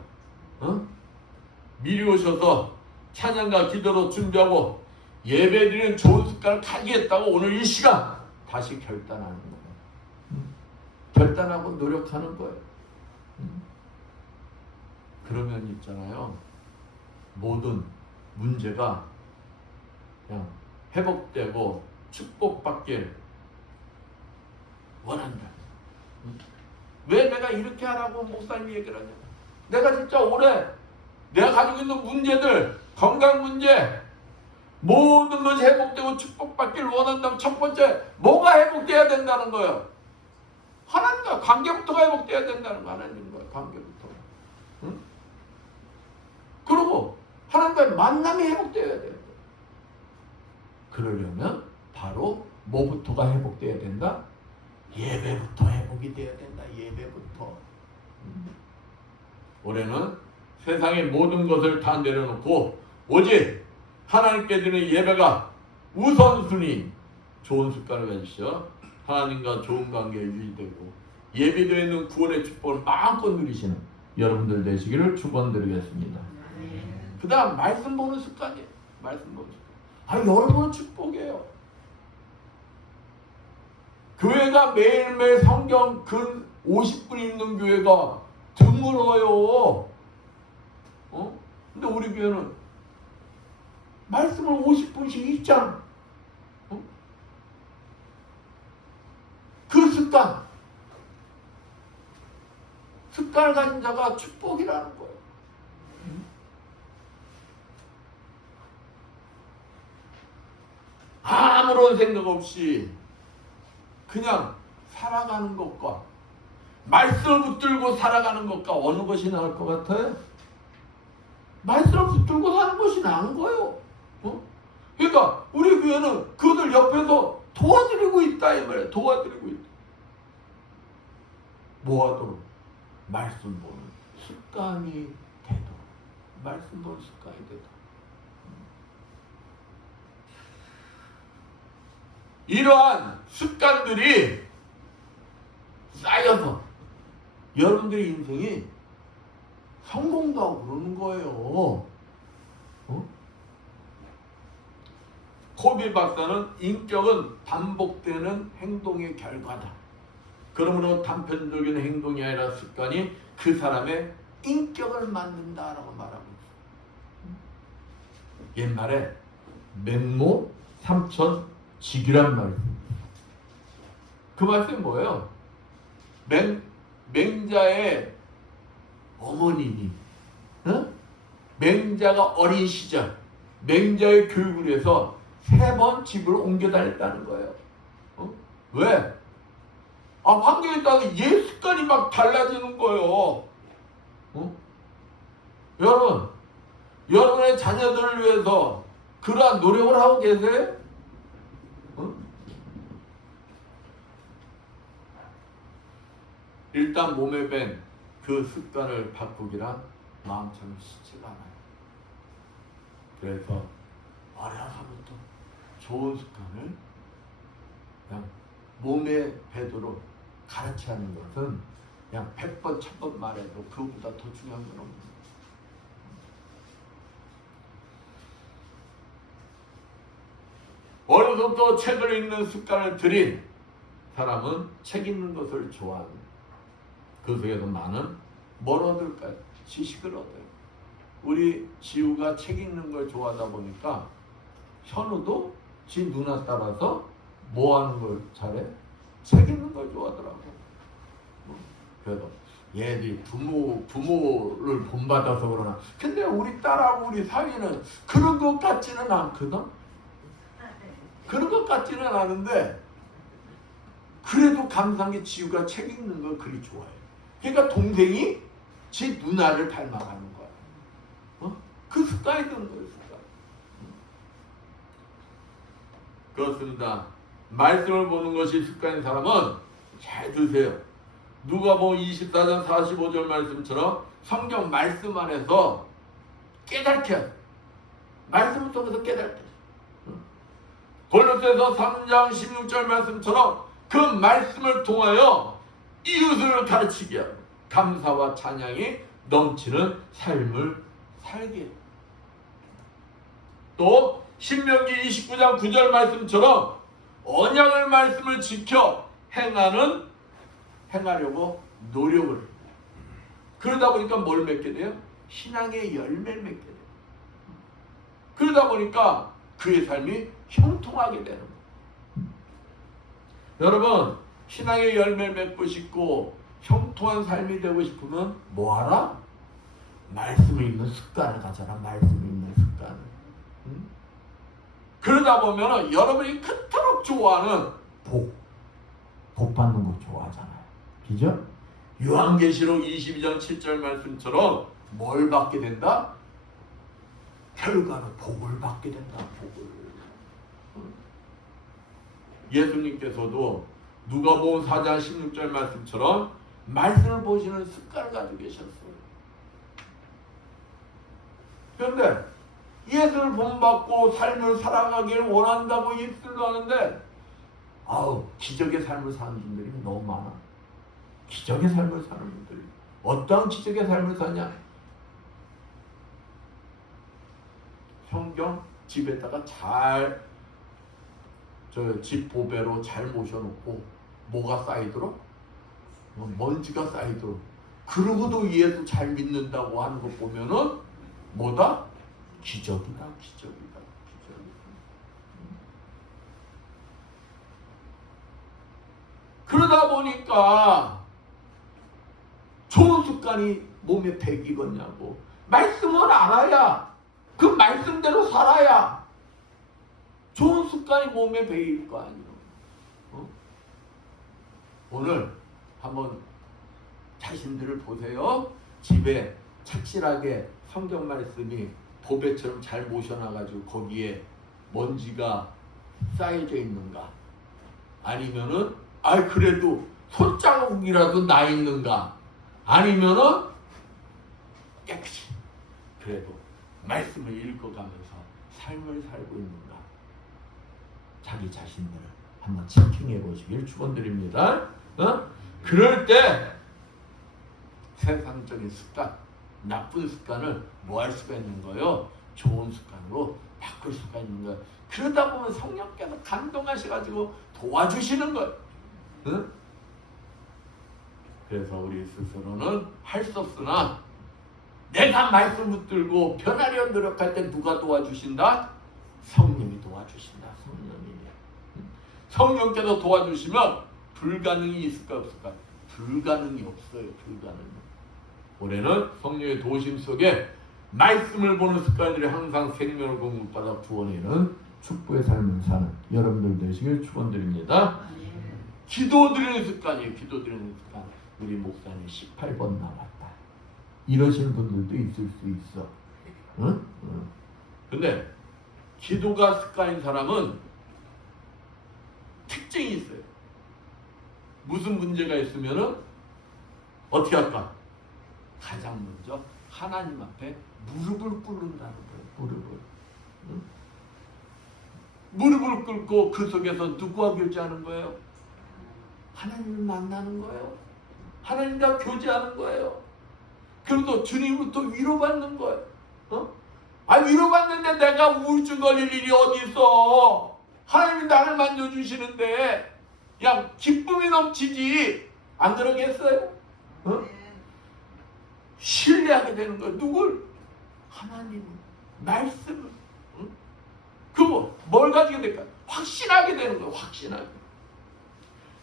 미리 오셔서 찬양과 기도로 준비하고 예배 드리는 좋은 습관을 가지겠다고 오늘 이 시간 다시 결단하는 거예요. 결단하고 노력하는 거예요. 그러면 있잖아요. 모든 문제가 그냥 회복되고 축복받길 원한다. 왜 내가 이렇게 하라고 목사님이 얘기를 하냐? 내가 진짜 올해 내가 가지고 있는 문제들, 건강 문제, 모든 것이 회복되고 축복받길 원한다면 첫 번째 뭐가 회복돼야 된다는 거예요? 하나님과 관계부터가 회복돼야 된다는 거. 하나님과 관계부터. 응? 그리고 하나님과의 만남이 회복돼야 돼요. 그러려면 바로 뭐부터가 회복돼야 된다? 예배부터 회복이 돼야 된다. 예배부터. 올해는 세상의 모든 것을 다 내려놓고 오직 하나님께 드리는 예배가 우선순위. 좋은 습관을 가지시죠. 하나님과 좋은 관계 유지되고 예비되어 있는 구원의 축복을 마음껏 누리시는 여러분들 되시기를 축원드리겠습니다. 그 다음 말씀 보는 습관이에요. 말씀 보는 습관. 여러분은 축복이에요. 교회가 매일매일 성경 근 50분 읽는 교회가 드물어요. 근데 우리 교회는 말씀을 50분씩 읽잖아. 그 습관을 가진 자가 축복이라는 거예요. 아무런 생각 없이 그냥 살아가는 것과 말씀을 붙들고 살아가는 것과 어느 것이 나을 것 같아요? 말씀을 붙들고 사는 것이 나은 거예요. 그러니까 우리 교회는 그들 옆에서 도와드리고 있다 이 말이에요. 도와드리고 있다. 뭐하도록? 말씀 보는 습관이 되도록. 말씀 보는 습관이 되도록. 이러한 습관들이 쌓여서 여러분들의 인생이 성공도 하고 그러는 거예요. 코비 박사는 인격은 반복되는 행동의 결과다. 그러므로 단편적인 행동이 아니라 습관이 그 사람의 인격을 만든다라고 말하고 있어요. 옛말에 맹모 삼천직이란 말이 있습니다. 그 말씀이 뭐예요? 맹자의 어머님이 맹자가 어린 시절 맹자의 교육을 위해서 3번 집을 옮겨 다녔다는 거예요. 왜? 환경에 따라서 습관이 막 달라지는 거예요. 여러분, 여러분의 자녀들을 위해서 그러한 노력을 하고 계세요? 일단 몸에 밴 그 습관을 바꾸기란 마음처럼 쉽지가 않아요. 그래서 어려서부터 좋은 습관을 그냥 몸에 배도록 가르쳐야 하는 것은 그냥 100번, 1000번 말해도 그것보다 더 중요한 건 없는 거예요. 어려서부터 책을 읽는 습관을 들인 사람은 책 읽는 것을 좋아합니다. 그 속에서 많은 뭘 얻을까요? 지식을 얻어요. 우리 지우가 책 읽는 걸 좋아하다 보니까 현우도 지 누나 따라서 뭐 하는 걸 잘해? 책 읽는 걸 좋아하더라고. 그래서 얘들이 부모를 본받아서 그러나 근데 우리 딸하고 우리 사위는 그런 것 같지는 않거든? 그런 것 같지는 않은데 그래도 감사한 게 지우가 책 읽는 걸 그리 좋아해. 그러니까 동생이 지 누나를 닮아가는 거야. 그 습관이 든 거예요, 습관. 그렇습니다. 말씀을 보는 것이 습관인 사람은 잘 드세요. 누가복음 24장 45절 말씀처럼 성경 말씀 안에서 깨닫게 하세요. 말씀을 통해서 깨닫게 하세요. 골로새서 3장 16절 말씀처럼 그 말씀을 통하여 이웃을 가르치게 하고 감사와 찬양이 넘치는 삶을 살게 해요. 또 신명기 29장 9절 말씀처럼 언약의 말씀을 지켜 행하려고 노력을 해요. 그러다 보니까 뭘 맺게 돼요? 신앙의 열매를 맺게 돼요. 그러다 보니까 그의 삶이 형통하게 되는 거예요. 여러분, 신앙의 열매를 맺고 싶고 형통한 삶이 되고 싶으면 뭐하라? 말씀을 읽는 습관을 가져라. 말씀을 읽는 습관을. 그러다 보면 여러분이 그토록 좋아하는 복 받는 거 좋아하잖아요. 그죠? 요한계시록 22장 7절 말씀처럼 뭘 받게 된다? 결과는 복을 받게 된다. 복을. 예수님께서도 누가복음 4장 16절 말씀처럼 말씀을 보시는 습관을 가지고 계셨어요. 그런데 예수를 본받고 삶을 살아가길 원한다고 입술로 하는데 기적의 삶을 사는 분들이 너무 많아. 기적의 삶을 사는 분들이 어떠한 기적의 삶을 사냐? 성경 집에다가 잘 집 보배로 잘 모셔놓고 뭐가 쌓이도록? 먼지가 쌓이도록. 그러고도 예수 잘 믿는다고 하는 것 보면은 뭐다? 기적이다. 기적이다. 그러다 보니까 좋은 습관이 몸에 배기겠냐고. 말씀을 알아야 그 말씀대로 살아야 좋은 습관이 몸에 배일 거 아니에요. 오늘 한번 자신들을 보세요. 집에 착실하게 성경 말씀이 보배처럼 잘 모셔놔가지고 거기에 먼지가 쌓여져 있는가? 아니면은 그래도 손자국이라도 나 있는가? 아니면은 깨끗이 그래도 말씀을 읽어가면서 삶을 살고 있는가? 자기 자신들을 한번 체킹해 보시길 축원드립니다. 그럴 때 세상적인 습관, 나쁜 습관을 뭐 할 수가 있는 거예요? 좋은 습관으로 바꿀 수가 있는 거예요. 그러다 보면 성령께서 감동하셔가지고 도와주시는 거예요. 그래서 우리 스스로는 할 수 없으나 내가 말씀 붙들고 변하려 노력할 때 누가 도와주신다? 성령이 도와주신다. 성령께서 도와주시면 불가능이 있을까 없을까? 불가능이 없어요. 불가능이. 올해는 성령의 도우심 속에 말씀을 보는 습관들이 항상 생명을 공급받아 구원이는 축복의 삶을 사는 여러분들 되시길 축원드립니다. 기도드리는 습관이에요. 기도드리는 습관. 우리 목사님 18번 나왔다. 이러시는 분들도 있을 수 있어. 근데 기도가 습관인 사람은 특징이 있어요. 무슨 문제가 있으면은 어떻게 할까? 가장 먼저 하나님 앞에 무릎을 꿇는다는 거예요. 무릎을. 응? 무릎을 꿇고 그 속에서 누구와 교제하는 거예요? 하나님을 만나는 거예요. 하나님과 교제하는 거예요. 그리고 주님으로부터 위로받는 거예요. 위로받는데 내가 우울증 걸릴 일이 어디 있어? 하나님이 나를 만져주시는데 그냥 기쁨이 넘치지. 안 그러겠어요? 신뢰하게 되는 거예요. 누굴? 하나님을, 말씀을. 그거 뭘 가지게 될까? 확신하게 되는 거예요. 확신하게.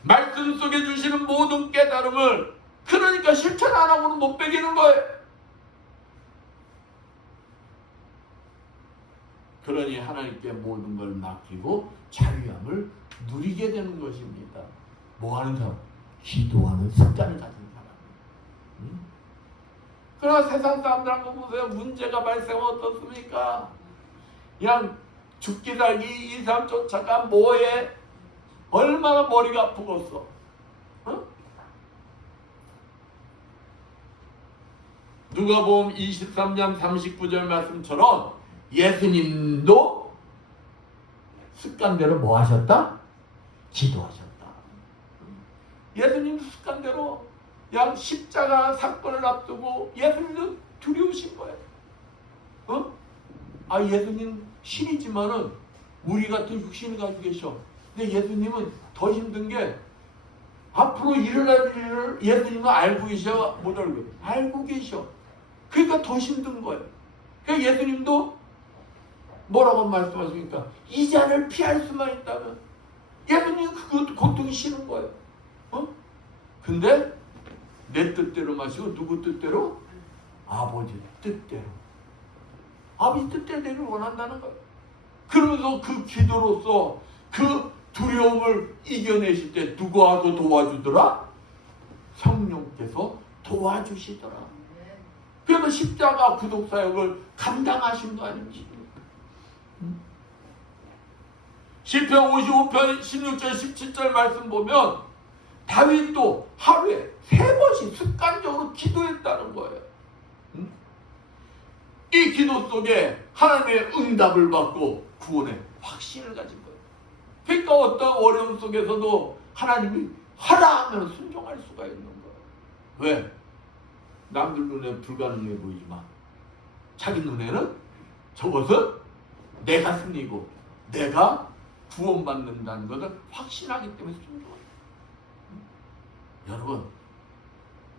말씀 속에 주시는 모든 깨달음을 그러니까 실천 안 하고는 못 배기는 거예요. 그러니 하나님께 모든 걸 맡기고 자유함을 누리게 되는 것입니다. 뭐 하는 사람? 기도하는 습관을 가진 사람. 그러나 세상 사람들하고 보세요. 문제가 발생하면 어떻습니까? 그냥 죽기 살기 이 삶 쫓아가 뭐해? 얼마나 머리가 아프겠어. 누가복음 23장 39절 말씀처럼 예수님도 습관대로 뭐 하셨다? 기도하셨다. 예수님도 습관대로 그냥 십자가 사건을 앞두고 예수님도 두려우신 거예요. 예수님 신이지만은 우리 같은 육신을 가지고 계셔. 근데 예수님은 더 힘든 게 앞으로 일어날 일을 예수님은 알고 계셔, 못 알고 계셔. 그러니까 더 힘든 거예요. 그러니까 예수님도 뭐라고 말씀하십니까? 이 잔을 피할 수만 있다면 예수님은 그것도 고통이 싫은 거예요. 근데 내 뜻대로 마시고 누구 뜻대로? 아버지 뜻대로. 아버지 뜻대로 되길 원한다는 거예요. 그러면서 그 기도로서 그 두려움을 이겨내실 때 누구하고 도와주더라? 성령께서 도와주시더라. 그래서 십자가 구속사역을 감당하신 거 아닙니까? 시편 55편 16절 17절 말씀 보면 다윗도 하루에 3번씩 습관적으로 기도했다는 거예요. 이 기도 속에 하나님의 응답을 받고 구원의 확신을 가진 거예요. 그러니까 어떤 어려움 속에서도 하나님이 하라 하면 순종할 수가 있는 거예요. 왜? 남들 눈에 불가능해 보이지만 자기 눈에는 저것은 내가 승리고 내가 구원받는다는 것을 확신하기 때문에 순종해요.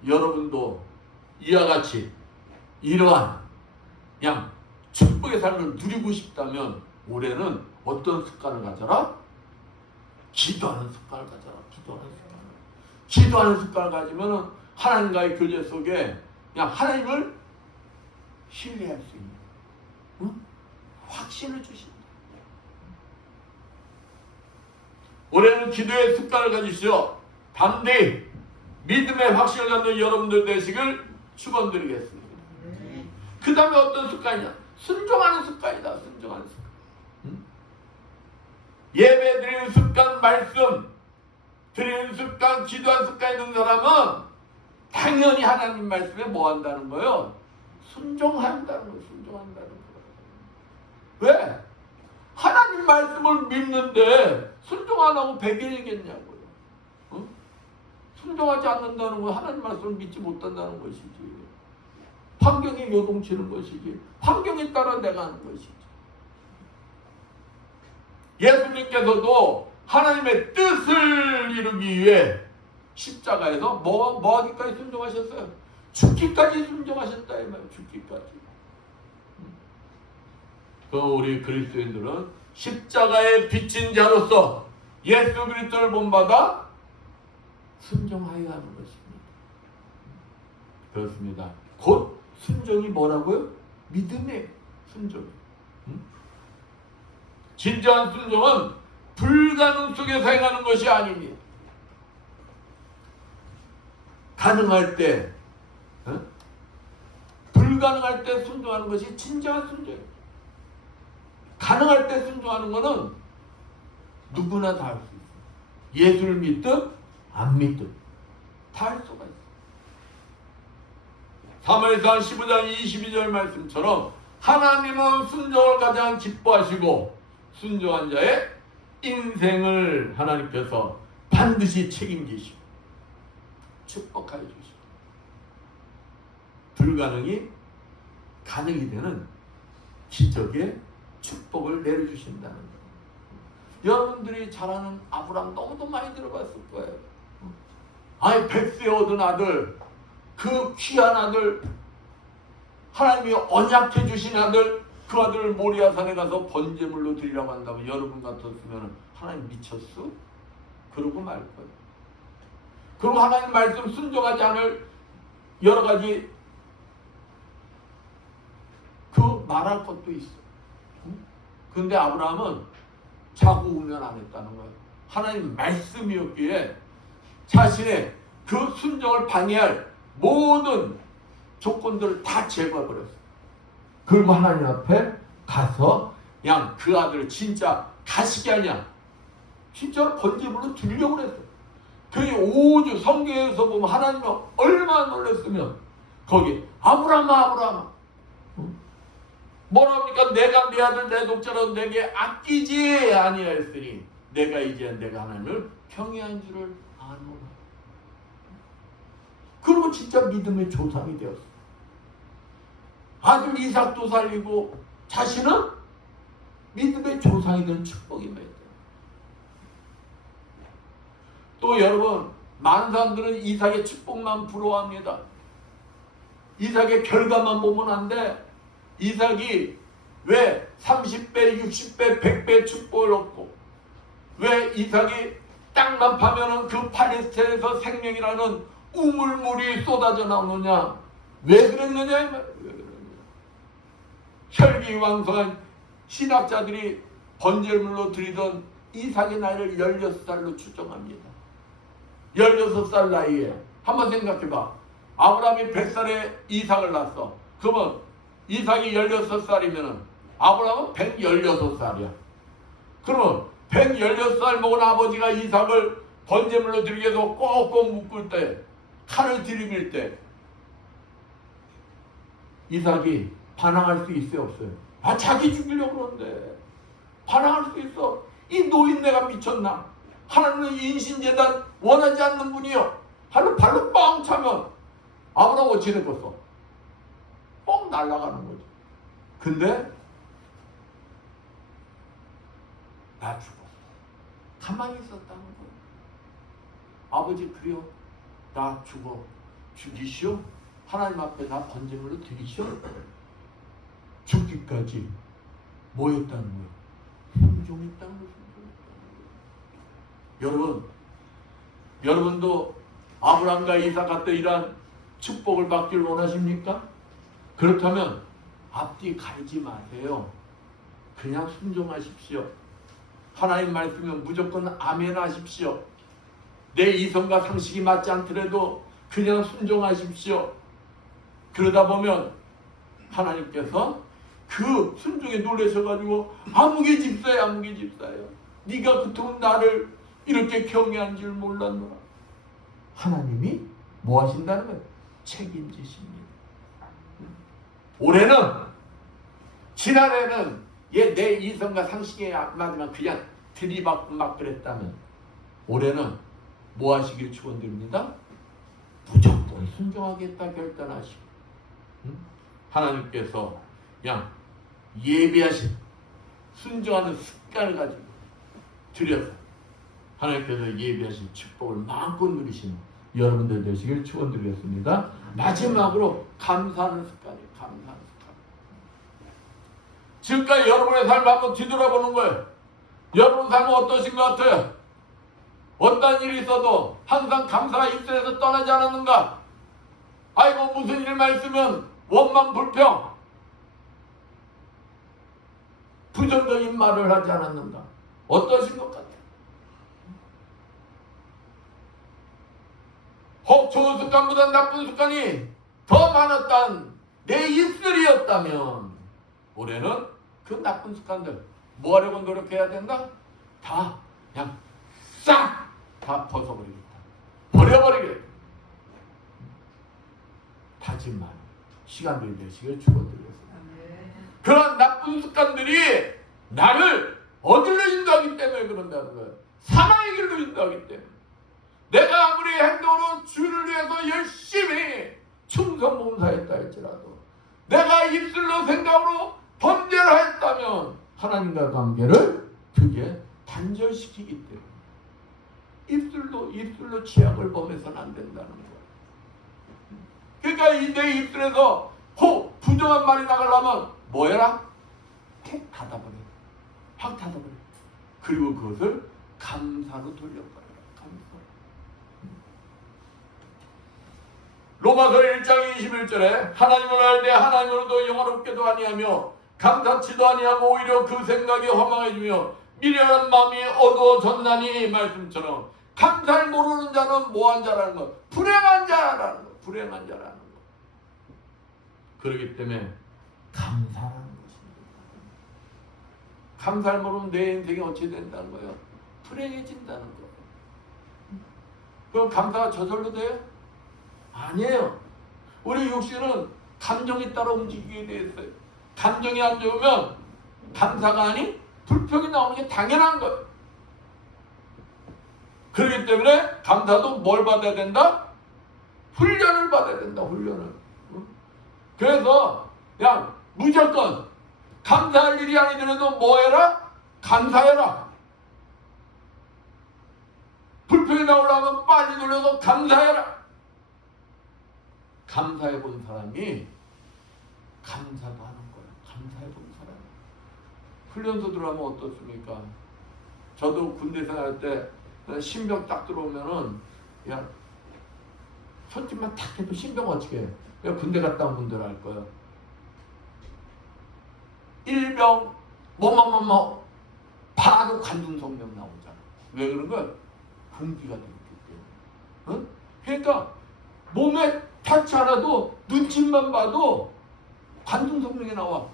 여러분도 이와 같이 이러한 그냥 축복의 삶을 누리고 싶다면 올해는 어떤 습관을 가져라? 기도하는 습관을 가져라. 기도하는 습관을 가지면 하나님과의 교제 속에 그냥 하나님을 신뢰할 수 있는 확신을 주신다. 올해는 기도의 습관을 가지시오. 담대히 믿음의 확신을 갖는 여러분들 되시길 축원드리겠습니다. 그 다음에 어떤 습관이냐? 순종하는 습관이다. 순종하는 습관. 예배 드리는 습관, 말씀 드리는 습관, 기도하는 습관이 있는 사람은 당연히 하나님 말씀에 뭐 한다는 거예요? 순종한다는 거예요. 순종한다는 거예요. 왜? 하나님 말씀을 믿는데 순종 안 하고 배경이겠냐고요. 순종하지 않는다는 건 하나님 말씀을 믿지 못한다는 것이지. 환경에 요동치는 것이지. 환경에 따라 내가 하는 것이지. 예수님께서도 하나님의 뜻을 이루기 위해 십자가에서 뭐 하기까지 순종하셨어요? 죽기까지 순종하셨다 이 말이에요. 죽기까지. 우리 그리스도인들은 십자가에 비친 자로서 예수 그리스도를 본받아 순종하여야 하는 것입니다. 그렇습니다. 곧 순종이 뭐라고요? 믿음의 순종. 진정한 순종은 불가능 속에서 행하는 것이 아닙니다. 가능할 때, 불가능할 때 순종하는 것이 진정한 순종입니다. 가능할 때 순종하는 것은 누구나 다 할 수 있어요. 예수를 믿든 안 믿든 다 할 수가 있어요. 사무엘상 15장 22절 말씀처럼 하나님은 순종을 가장 기뻐하시고 순종한 자의 인생을 하나님께서 반드시 책임지시고 축복하여 주시고 불가능이 가능이 되는 기적의 축복을 내려주신다는 거예요. 여러분들이 잘 아는 아브라함 너무도 많이 들어봤을 거예요. 아니 백세 얻은 아들, 그 귀한 아들, 하나님이 언약해 주신 아들, 그 아들을 모리아산에 가서 번제물로 드리라고 한다면 여러분 같았으면 하나님 미쳤어? 그러고 말 거예요. 그리고 하나님 말씀 순종하지 않을 여러 가지 그 말할 것도 있어. 근데 아브라함은 자고 우면 안 했다는 거예요. 하나님 말씀이었기에 자신의 그 순종을 방해할 모든 조건들을 다 제거해버렸어요. 그리고 하나님 앞에 가서 그냥 그 아들을 진짜 가식이 아니야, 진짜로 번제물로 드리려고 그랬어요. 그게 5주 성경에서 보면 하나님이 얼마나 놀랐으면 거기 아브라함아 뭐랍니까? 내가 네 아들 내 독자로 내게 아끼지 아니하였으니 내가 이제 내가 하나님을 경외한 줄을 아노라. 그리고 진짜 믿음의 조상이 되었어. 아들 이삭도 살리고 자신은 믿음의 조상이 된 축복이 맺어요. 또 여러분, 많은 사람들은 이삭의 축복만 부러워합니다. 이삭의 결과만 보면 안 돼. 이삭이 왜 30배, 60배, 100배 축복을 얻고 왜 이삭이 땅만 파면은 그 팔레스타인에서 생명이라는 우물물이 쏟아져 나오느냐? 왜 그랬느냐? 왜 그랬느냐? 혈기왕성한 신학자들이 번제물로 드리던 이삭의 나이를 16살로 추정합니다. 16살 나이에 한번 생각해봐. 아브라함이 100살에 이삭을 낳았어. 그러면 이삭이 16살이면 아브라함은 116살이야. 그러면 116살 먹은 아버지가 이삭을 번제물로 드리기 위해서 꼭꼭 묶을 때, 칼을 들이밀 때 이삭이 반항할 수 있어요, 없어요? 아, 자기 죽이려고 그러는데 반항할 수 있어. 이 노인네가 미쳤나? 하나님은 인신재단 원하지 않는 분이요. 발로 뻥 차면 아브라함 어찌 됐겠어? 뻥 날아가는 거지. 근데 나 죽었어. 가만히 있었다는 거야. 아버지 그래요. 나 죽이시오. 하나님 앞에 나 번제물로 드리시오. 죽기까지 뭐였다는 거야? 순종했다는 거야. 여러분도 아브라함과 이삭 같은 이러한 축복을 받기를 원하십니까? 그렇다면 앞뒤 가리지 마세요. 그냥 순종하십시오. 하나님 말씀은 무조건 아멘 하십시오. 내 이성과 상식이 맞지 않더라도 그냥 순종하십시오. 그러다 보면 하나님께서 그 순종에 놀라셔가지고 아무개 집사야. 네가 그토록 나를 이렇게 경외한 줄 몰랐노라. 하나님이 뭐 하신다는 거예요? 책임지십니다. 올해는, 지난해는 내 이성과 상식에 안 맞으면 그냥 들이받고 막 그랬다면 올해는 뭐 하시길 축원드립니다. 무조건 순종하겠다 결단하시고 하나님께서 그냥 예비하신 순종하는 습관을 가지고 드려서 하나님께서 예비하신 축복을 마음껏 누리시는 여러분들 되시길 축원드리겠습니다. 마지막으로 감사하는 습관이에요. 감사하는 습관. 지금까지 여러분의 삶을 한번 뒤돌아보는 거예요. 여러분 삶은 어떠신 것 같아요? 어떤 일이 있어도 항상 감사가 입술에서 떠나지 않았는가? 아이고 무슨 일만 있으면 원망 불평 부정적인 말을 하지 않았는가? 어떠신 것 같아요? 혹 좋은 습관보다 나쁜 습관이 더 많았던 내 입술이었다면 올해는 그 나쁜 습관들 뭐 하려고 노력해야 된다? 다 그냥 싹 다 벗어버리겠다. 버려버리겠다. 다짐만 시간들이 되시길 축원드리겠습니다. 그런 나쁜 습관들이 나를 어디로 인도하기 때문에 그런다는 거예요. 사망의 길로 인도하기 때문에. 내가 아무리 행동으로 주를 위해서 열심히 충성봉사했다 할지라도 내가 입술로 생각으로 범죄를 했다면 하나님과 관계를 그게 단절시키기 때문에 입술로 취약을 범해서는 안 된다는 거예요. 그러니까 내 입술에서 부정한 말이 나가려면 뭐 해라? 툭 닫아버려. 확 닫아버려. 그리고 그것을 감사로 돌려버려라. 감사. 로마서 1장 21절에 하나님을 알되 하나님으로도 영화롭게도 아니하며 감사치도 아니하고 오히려 그 생각이 허망해지며 미련한 마음이 어두워졌나니 말씀처럼 감사를 모르는 자는 뭐한 자라는 것? 불행한 자라는 것. 불행한 자라는 것. 그렇기 때문에 감사라는 것입니다. 감사를 모르면 내 인생이 어찌 된다는 거예요? 불행해진다는 거예요. 그럼 감사가 저절로 돼요? 아니에요. 우리 육신은 감정이 따라 움직이게 돼 있어요. 감정이 안 좋으면 감사가 아닌 불평이 나오는 게 당연한 거예요. 그렇기 때문에 감사도 뭘 받아야 된다? 훈련을 받아야 된다. 훈련을. 그래서 그냥 무조건 감사할 일이 아니더라도 뭐 해라? 감사해라. 불평이 나오려면 빨리 돌려서 감사해라. 감사해 본 사람이 감사도 하는 거예요. 감사해 본 사람. 훈련소 들어가면 어떻습니까? 저도 군대 생활할 때 신병 딱 들어오면은 그냥 손짓만 탁 해도 신병 어떻게 해? 그냥 군대 갔다 온 분들 알 거예요. 일병 뭐뭐뭐뭐 바로 관중성명 나오잖아. 왜 그런 거야? 공기가 됐기 때문에. 어? 그러니까 몸에 타치 하나도 눈짓만 봐도 관중성명이 나와.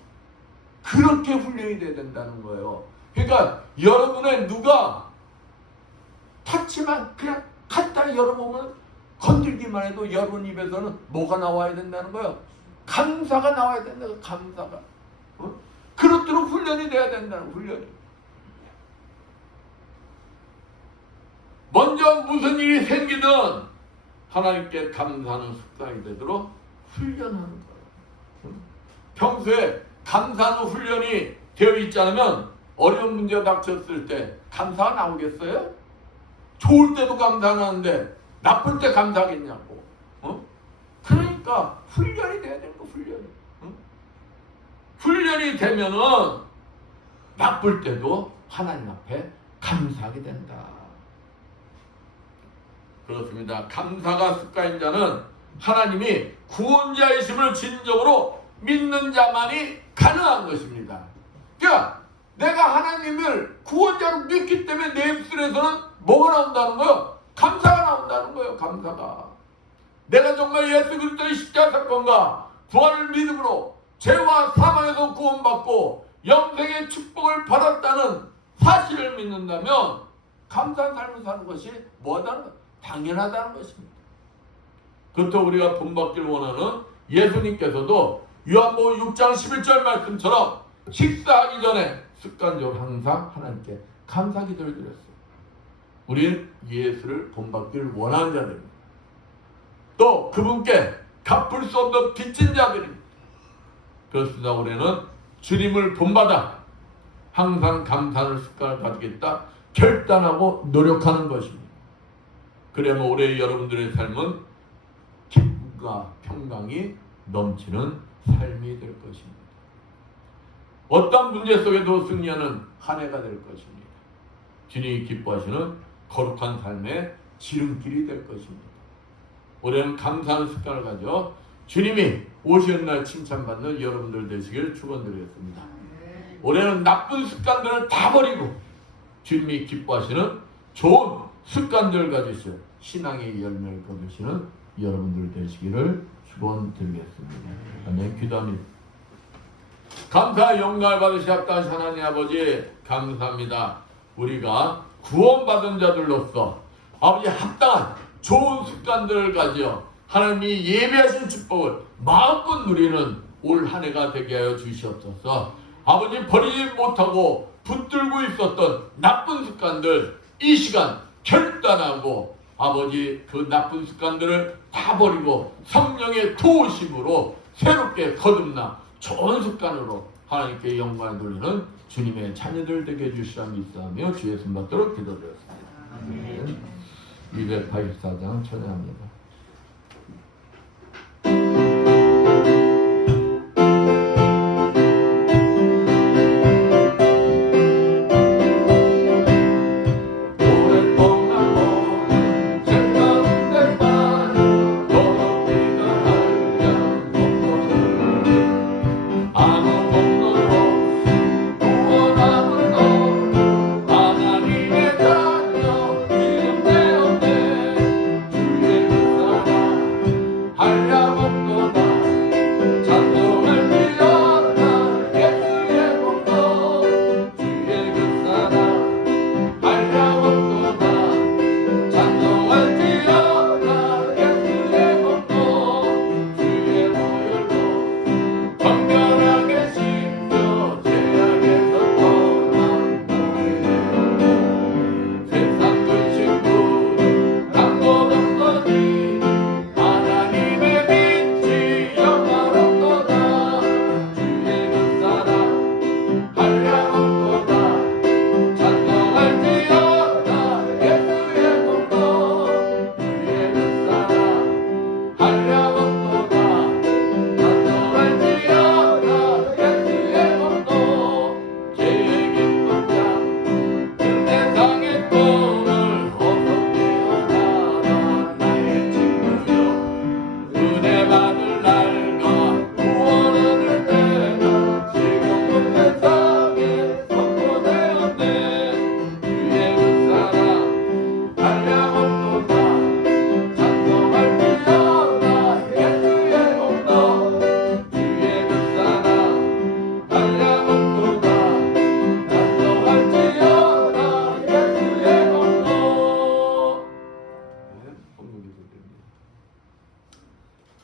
그렇게 훈련이 돼야 된다는 거예요. 그러니까 여러분의 누가 타치만 그냥 갖다 열어보면 건들기만 해도 여러분 입에서는 뭐가 나와야 된다는 거예요? 감사가 나와야 된다. 감사가. 어? 그렇도록 훈련이 돼야 된다는 훈련이. 먼저 무슨 일이 생기든 하나님께 감사하는 습관이 되도록 훈련하는 거예요. 평소에 감사하는 훈련이 되어 있지 않으면 어려운 문제가 닥쳤을 때 감사가 나오겠어요? 좋을 때도 감사 안 하는데 나쁠 때 감사하겠냐고. 어? 그러니까 훈련이 돼야 되는 거. 훈련이. 어? 훈련이 되면은 나쁠 때도 하나님 앞에 감사하게 된다. 그렇습니다. 감사가 습관인 자는 하나님이 구원자이심을 진정으로 믿는 자만이 가능한 것입니다. 그러니까 내가 하나님을 구원자로 믿기 때문에 내 입술에서는 뭐가 나온다는 거예요? 감사가 나온다는 거예요. 감사가. 내가 정말 예수 그리스도의 십자가 사건과 부활을 믿음으로 죄와 사망에서 구원받고 영생의 축복을 받았다는 사실을 믿는다면 감사한 삶을 사는 것이 뭐하다는 거예요? 당연하다는 것입니다. 그렇다고 우리가 본받기를 원하는 예수님께서도 요한복음 6장 11절 말씀처럼 식사하기 전에 습관적으로 항상 하나님께 감사 기도를 드렸어요. 우리는 예수를 본받기를 원하는 자들입니다. 또 그분께 갚을 수 없는 빚진 자들입니다. 그렇습니다. 우리는 주님을 본받아 항상 감사하는 습관을 가지겠다 결단하고 노력하는 것입니다. 그러면 올해 여러분들의 삶은 기쁨과 평강이 넘치는 삶이 될 것입니다. 어떤 문제 속에도 승리하는 한 해가 될 것입니다. 주님이 기뻐하시는 거룩한 삶의 지름길이 될 것입니다. 올해는 감사하는 습관을 가져 주님이 오시는 날 칭찬받는 여러분들 되시길 축원드리겠습니다. 올해는 나쁜 습관들을 다 버리고 주님이 기뻐하시는 좋은 습관들을 가지시어 신앙의 열매를 거두시는 여러분들 되시기를 축원드리겠습니다. 아멘. 기도합니다. 감사 영광을 받으셨다 하나님 아버지 감사합니다. 우리가 구원받은 자들로서 아버지 합당한 좋은 습관들을 가지어 하나님이 예배하신 축복을 마음껏 누리는 올 한 해가 되게 하여 주시옵소서. 아버지, 버리지 못하고 붙들고 있었던 나쁜 습관들 이 시간 결단하고 아버지 그 나쁜 습관들을 다 버리고 성령의 도우심으로 새롭게 거듭나 좋은 습관으로 하나님께 영광을 돌리는 주님의 자녀들 되게 해주시라 믿사하며 주의 손 받도록 기도드렸습니다. 284장 찬양합니다.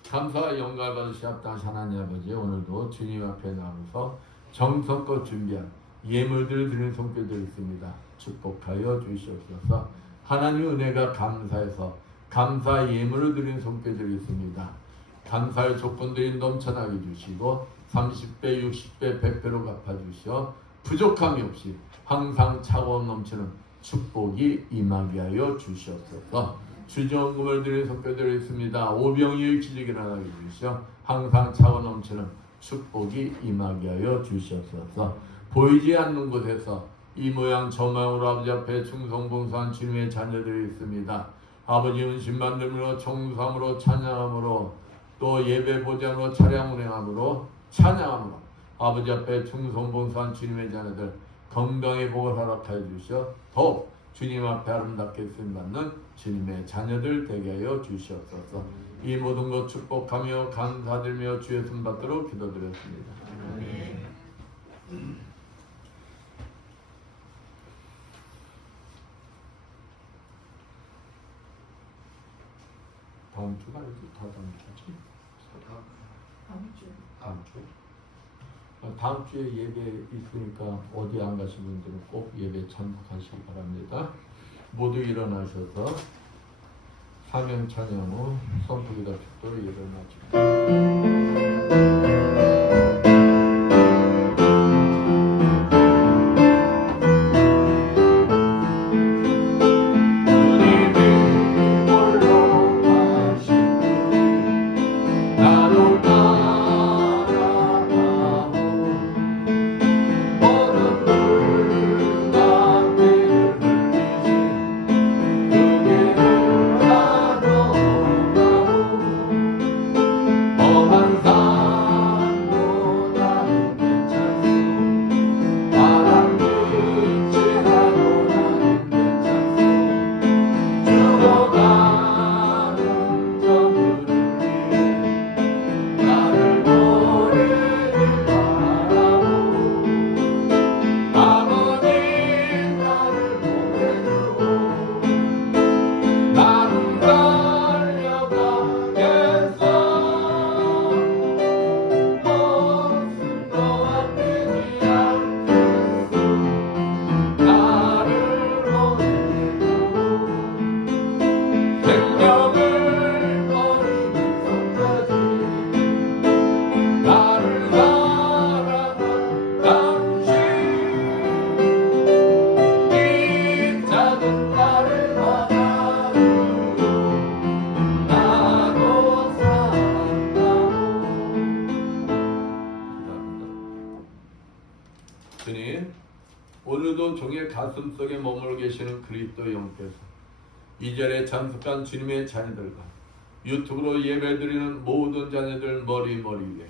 감사와 영광을 받으시 합당하신 하나님 아버지, 오늘도 주님 앞에 나와서 정성껏 준비한 예물들을 드리는 손길들이 있습니다. 축복하여 주시옵소서. 하나님 은혜가 감사해서 감사 예물을 드리는 손길들이 있습니다. 감사의 조건들이 넘쳐나게 주시고 30배, 60배, 100배로 갚아주시어 부족함이 없이 항상 차고 넘치는 축복이 임하게 하여 주시옵소서. 주정금을 드리는 손길들이 있습니다. 오병이의 기적이 일어나게 주시어 항상 차고 넘치는 축복이 임하게 하여 주시옵소서. 보이지 않는 곳에서 이 모양 저 모양으로 아버지 앞에 충성봉사한 주님의 자녀들이 있습니다. 아버지 은신 만들므로 청수함으로 찬양함으로 또 예배 보장으로 차량 운행함으로 찬양함으로 아버지 앞에 충성봉사한 주님의 자녀들 건강의 복을 허락하여 주시어 더욱 주님 앞에 아름답게 쓰임받는 주님의 자녀들 되게 하여 주시옵소서. 이 모든 것 축복하며 감사드리며 주의 손 받도록 기도드렸습니다. 다음 주가 아니지? 다음 주지? 다음 주. 다음 주에 예배 있으니까 어디 안 가신 분들은 꼭 예배 참석하시기 바랍니다. 모두 일어나셔서 사명 찬양 후 선포기도 축도로 일어나십니다. 험한 명을거리는 성자들 나를 사랑한 당신 이 작은 나를 받아주고 나도 산다고. 주님, 오늘도 종의 가슴속에 머물러 계시는 그리스도 영께서 이 자리에 참석한 주님의 자녀들과 유튜브로 예배드리는 모든 자녀들 머리 위에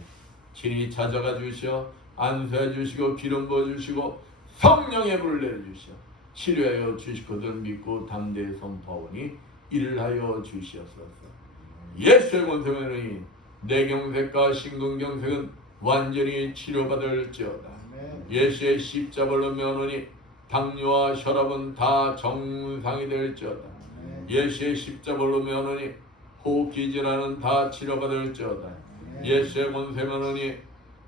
친히 찾아가 주시어 안수해 주시고 기름 부어 주시고 성령의 불을 내려주시어 치료하여 주실 것을 믿고 담대히 선포하오니 이를 하여 주시옵소서. 예수의 권세면이 뇌경색과 심근경색은 완전히 치료받을지어다. 예수의 십자벌로 면허니 당뇨와 혈압은 다 정상이 될지어다. 예수의 십자벌로 면허니 호흡기질환은 다 치료받을지어다. 예수의 권세 면허니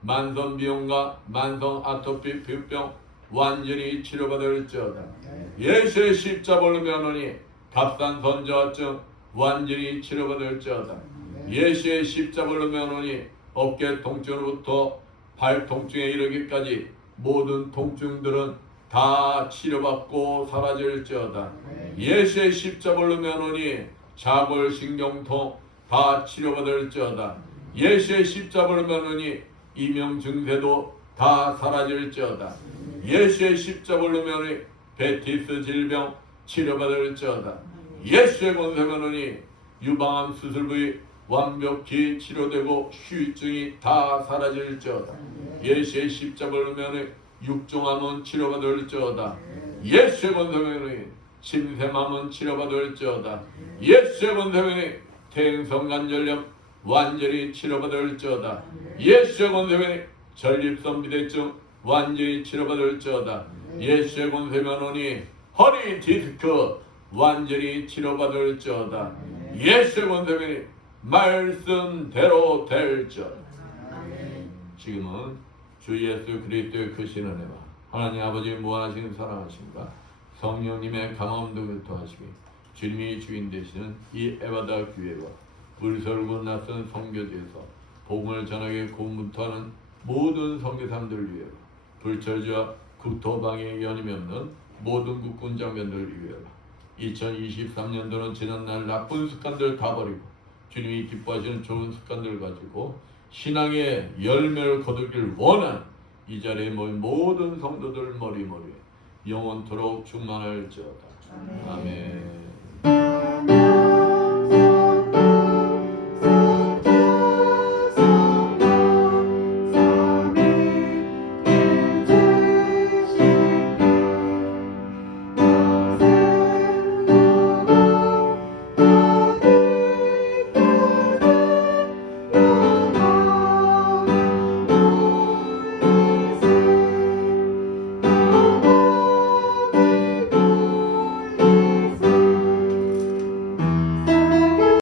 만성비용과 만성 아토피 피부병 완전히 치료받을지어다. 예수의 십자벌로 면허니 갑산 선저하증 완전히 치료받을지어다. 예수의 십자벌로 면허니 어깨 통증으로부터 발 통증에 이르기까지 모든 통증들은 다 치료받고 사라질지어다. 예수의 십자벌로 면허니 자골신경통 다 치료받을지어다. 예수의 십자벌로 면허니 이명 증세도 다 사라질지어다. 예수의 십자벌로 면허니 베티스 질병 치료받을지어다. 예수의 권세 면허니 유방암 수술 부위 완벽히 치료되고 후유증이 다 사라질지어다. 예수의 십자벌로 면허니 육종암은 치료받을지어다. 예수의 권세면이 심샘암은 치료받을지어다. 예수의 권세면이 태행성관절염 완전히 치료받을지어다. 예수의 권세면이 전립선 비대증 완전히 치료받을지어다. 예수의 권세면이 허리 디스크 완전히 치료받을지어다. 예수의 권세면이 말씀대로 될지어다. 지금은 주 예수 그리스도의 크신 은혜와 하나님 아버지 무한하신 사랑하심과 성령님의 감화음도 교통하시기 주님이 주인 되시는 이 에바다 교회와 물설고 낯선 선교지에서 복음을 전하게 고문토하는 모든 선교사람들을 위하여 불철주와 국토방에 연임이 없는 모든 국군 장병들을 위하여 2023년도는 지난날 나쁜 습관들 다 버리고 주님이 기뻐하시는 좋은 습관들 가지고 신앙의 열매를 거두길 원한 이 자리에 모인 모든 성도들 머리에 영원토록 충만할지어다. 아멘.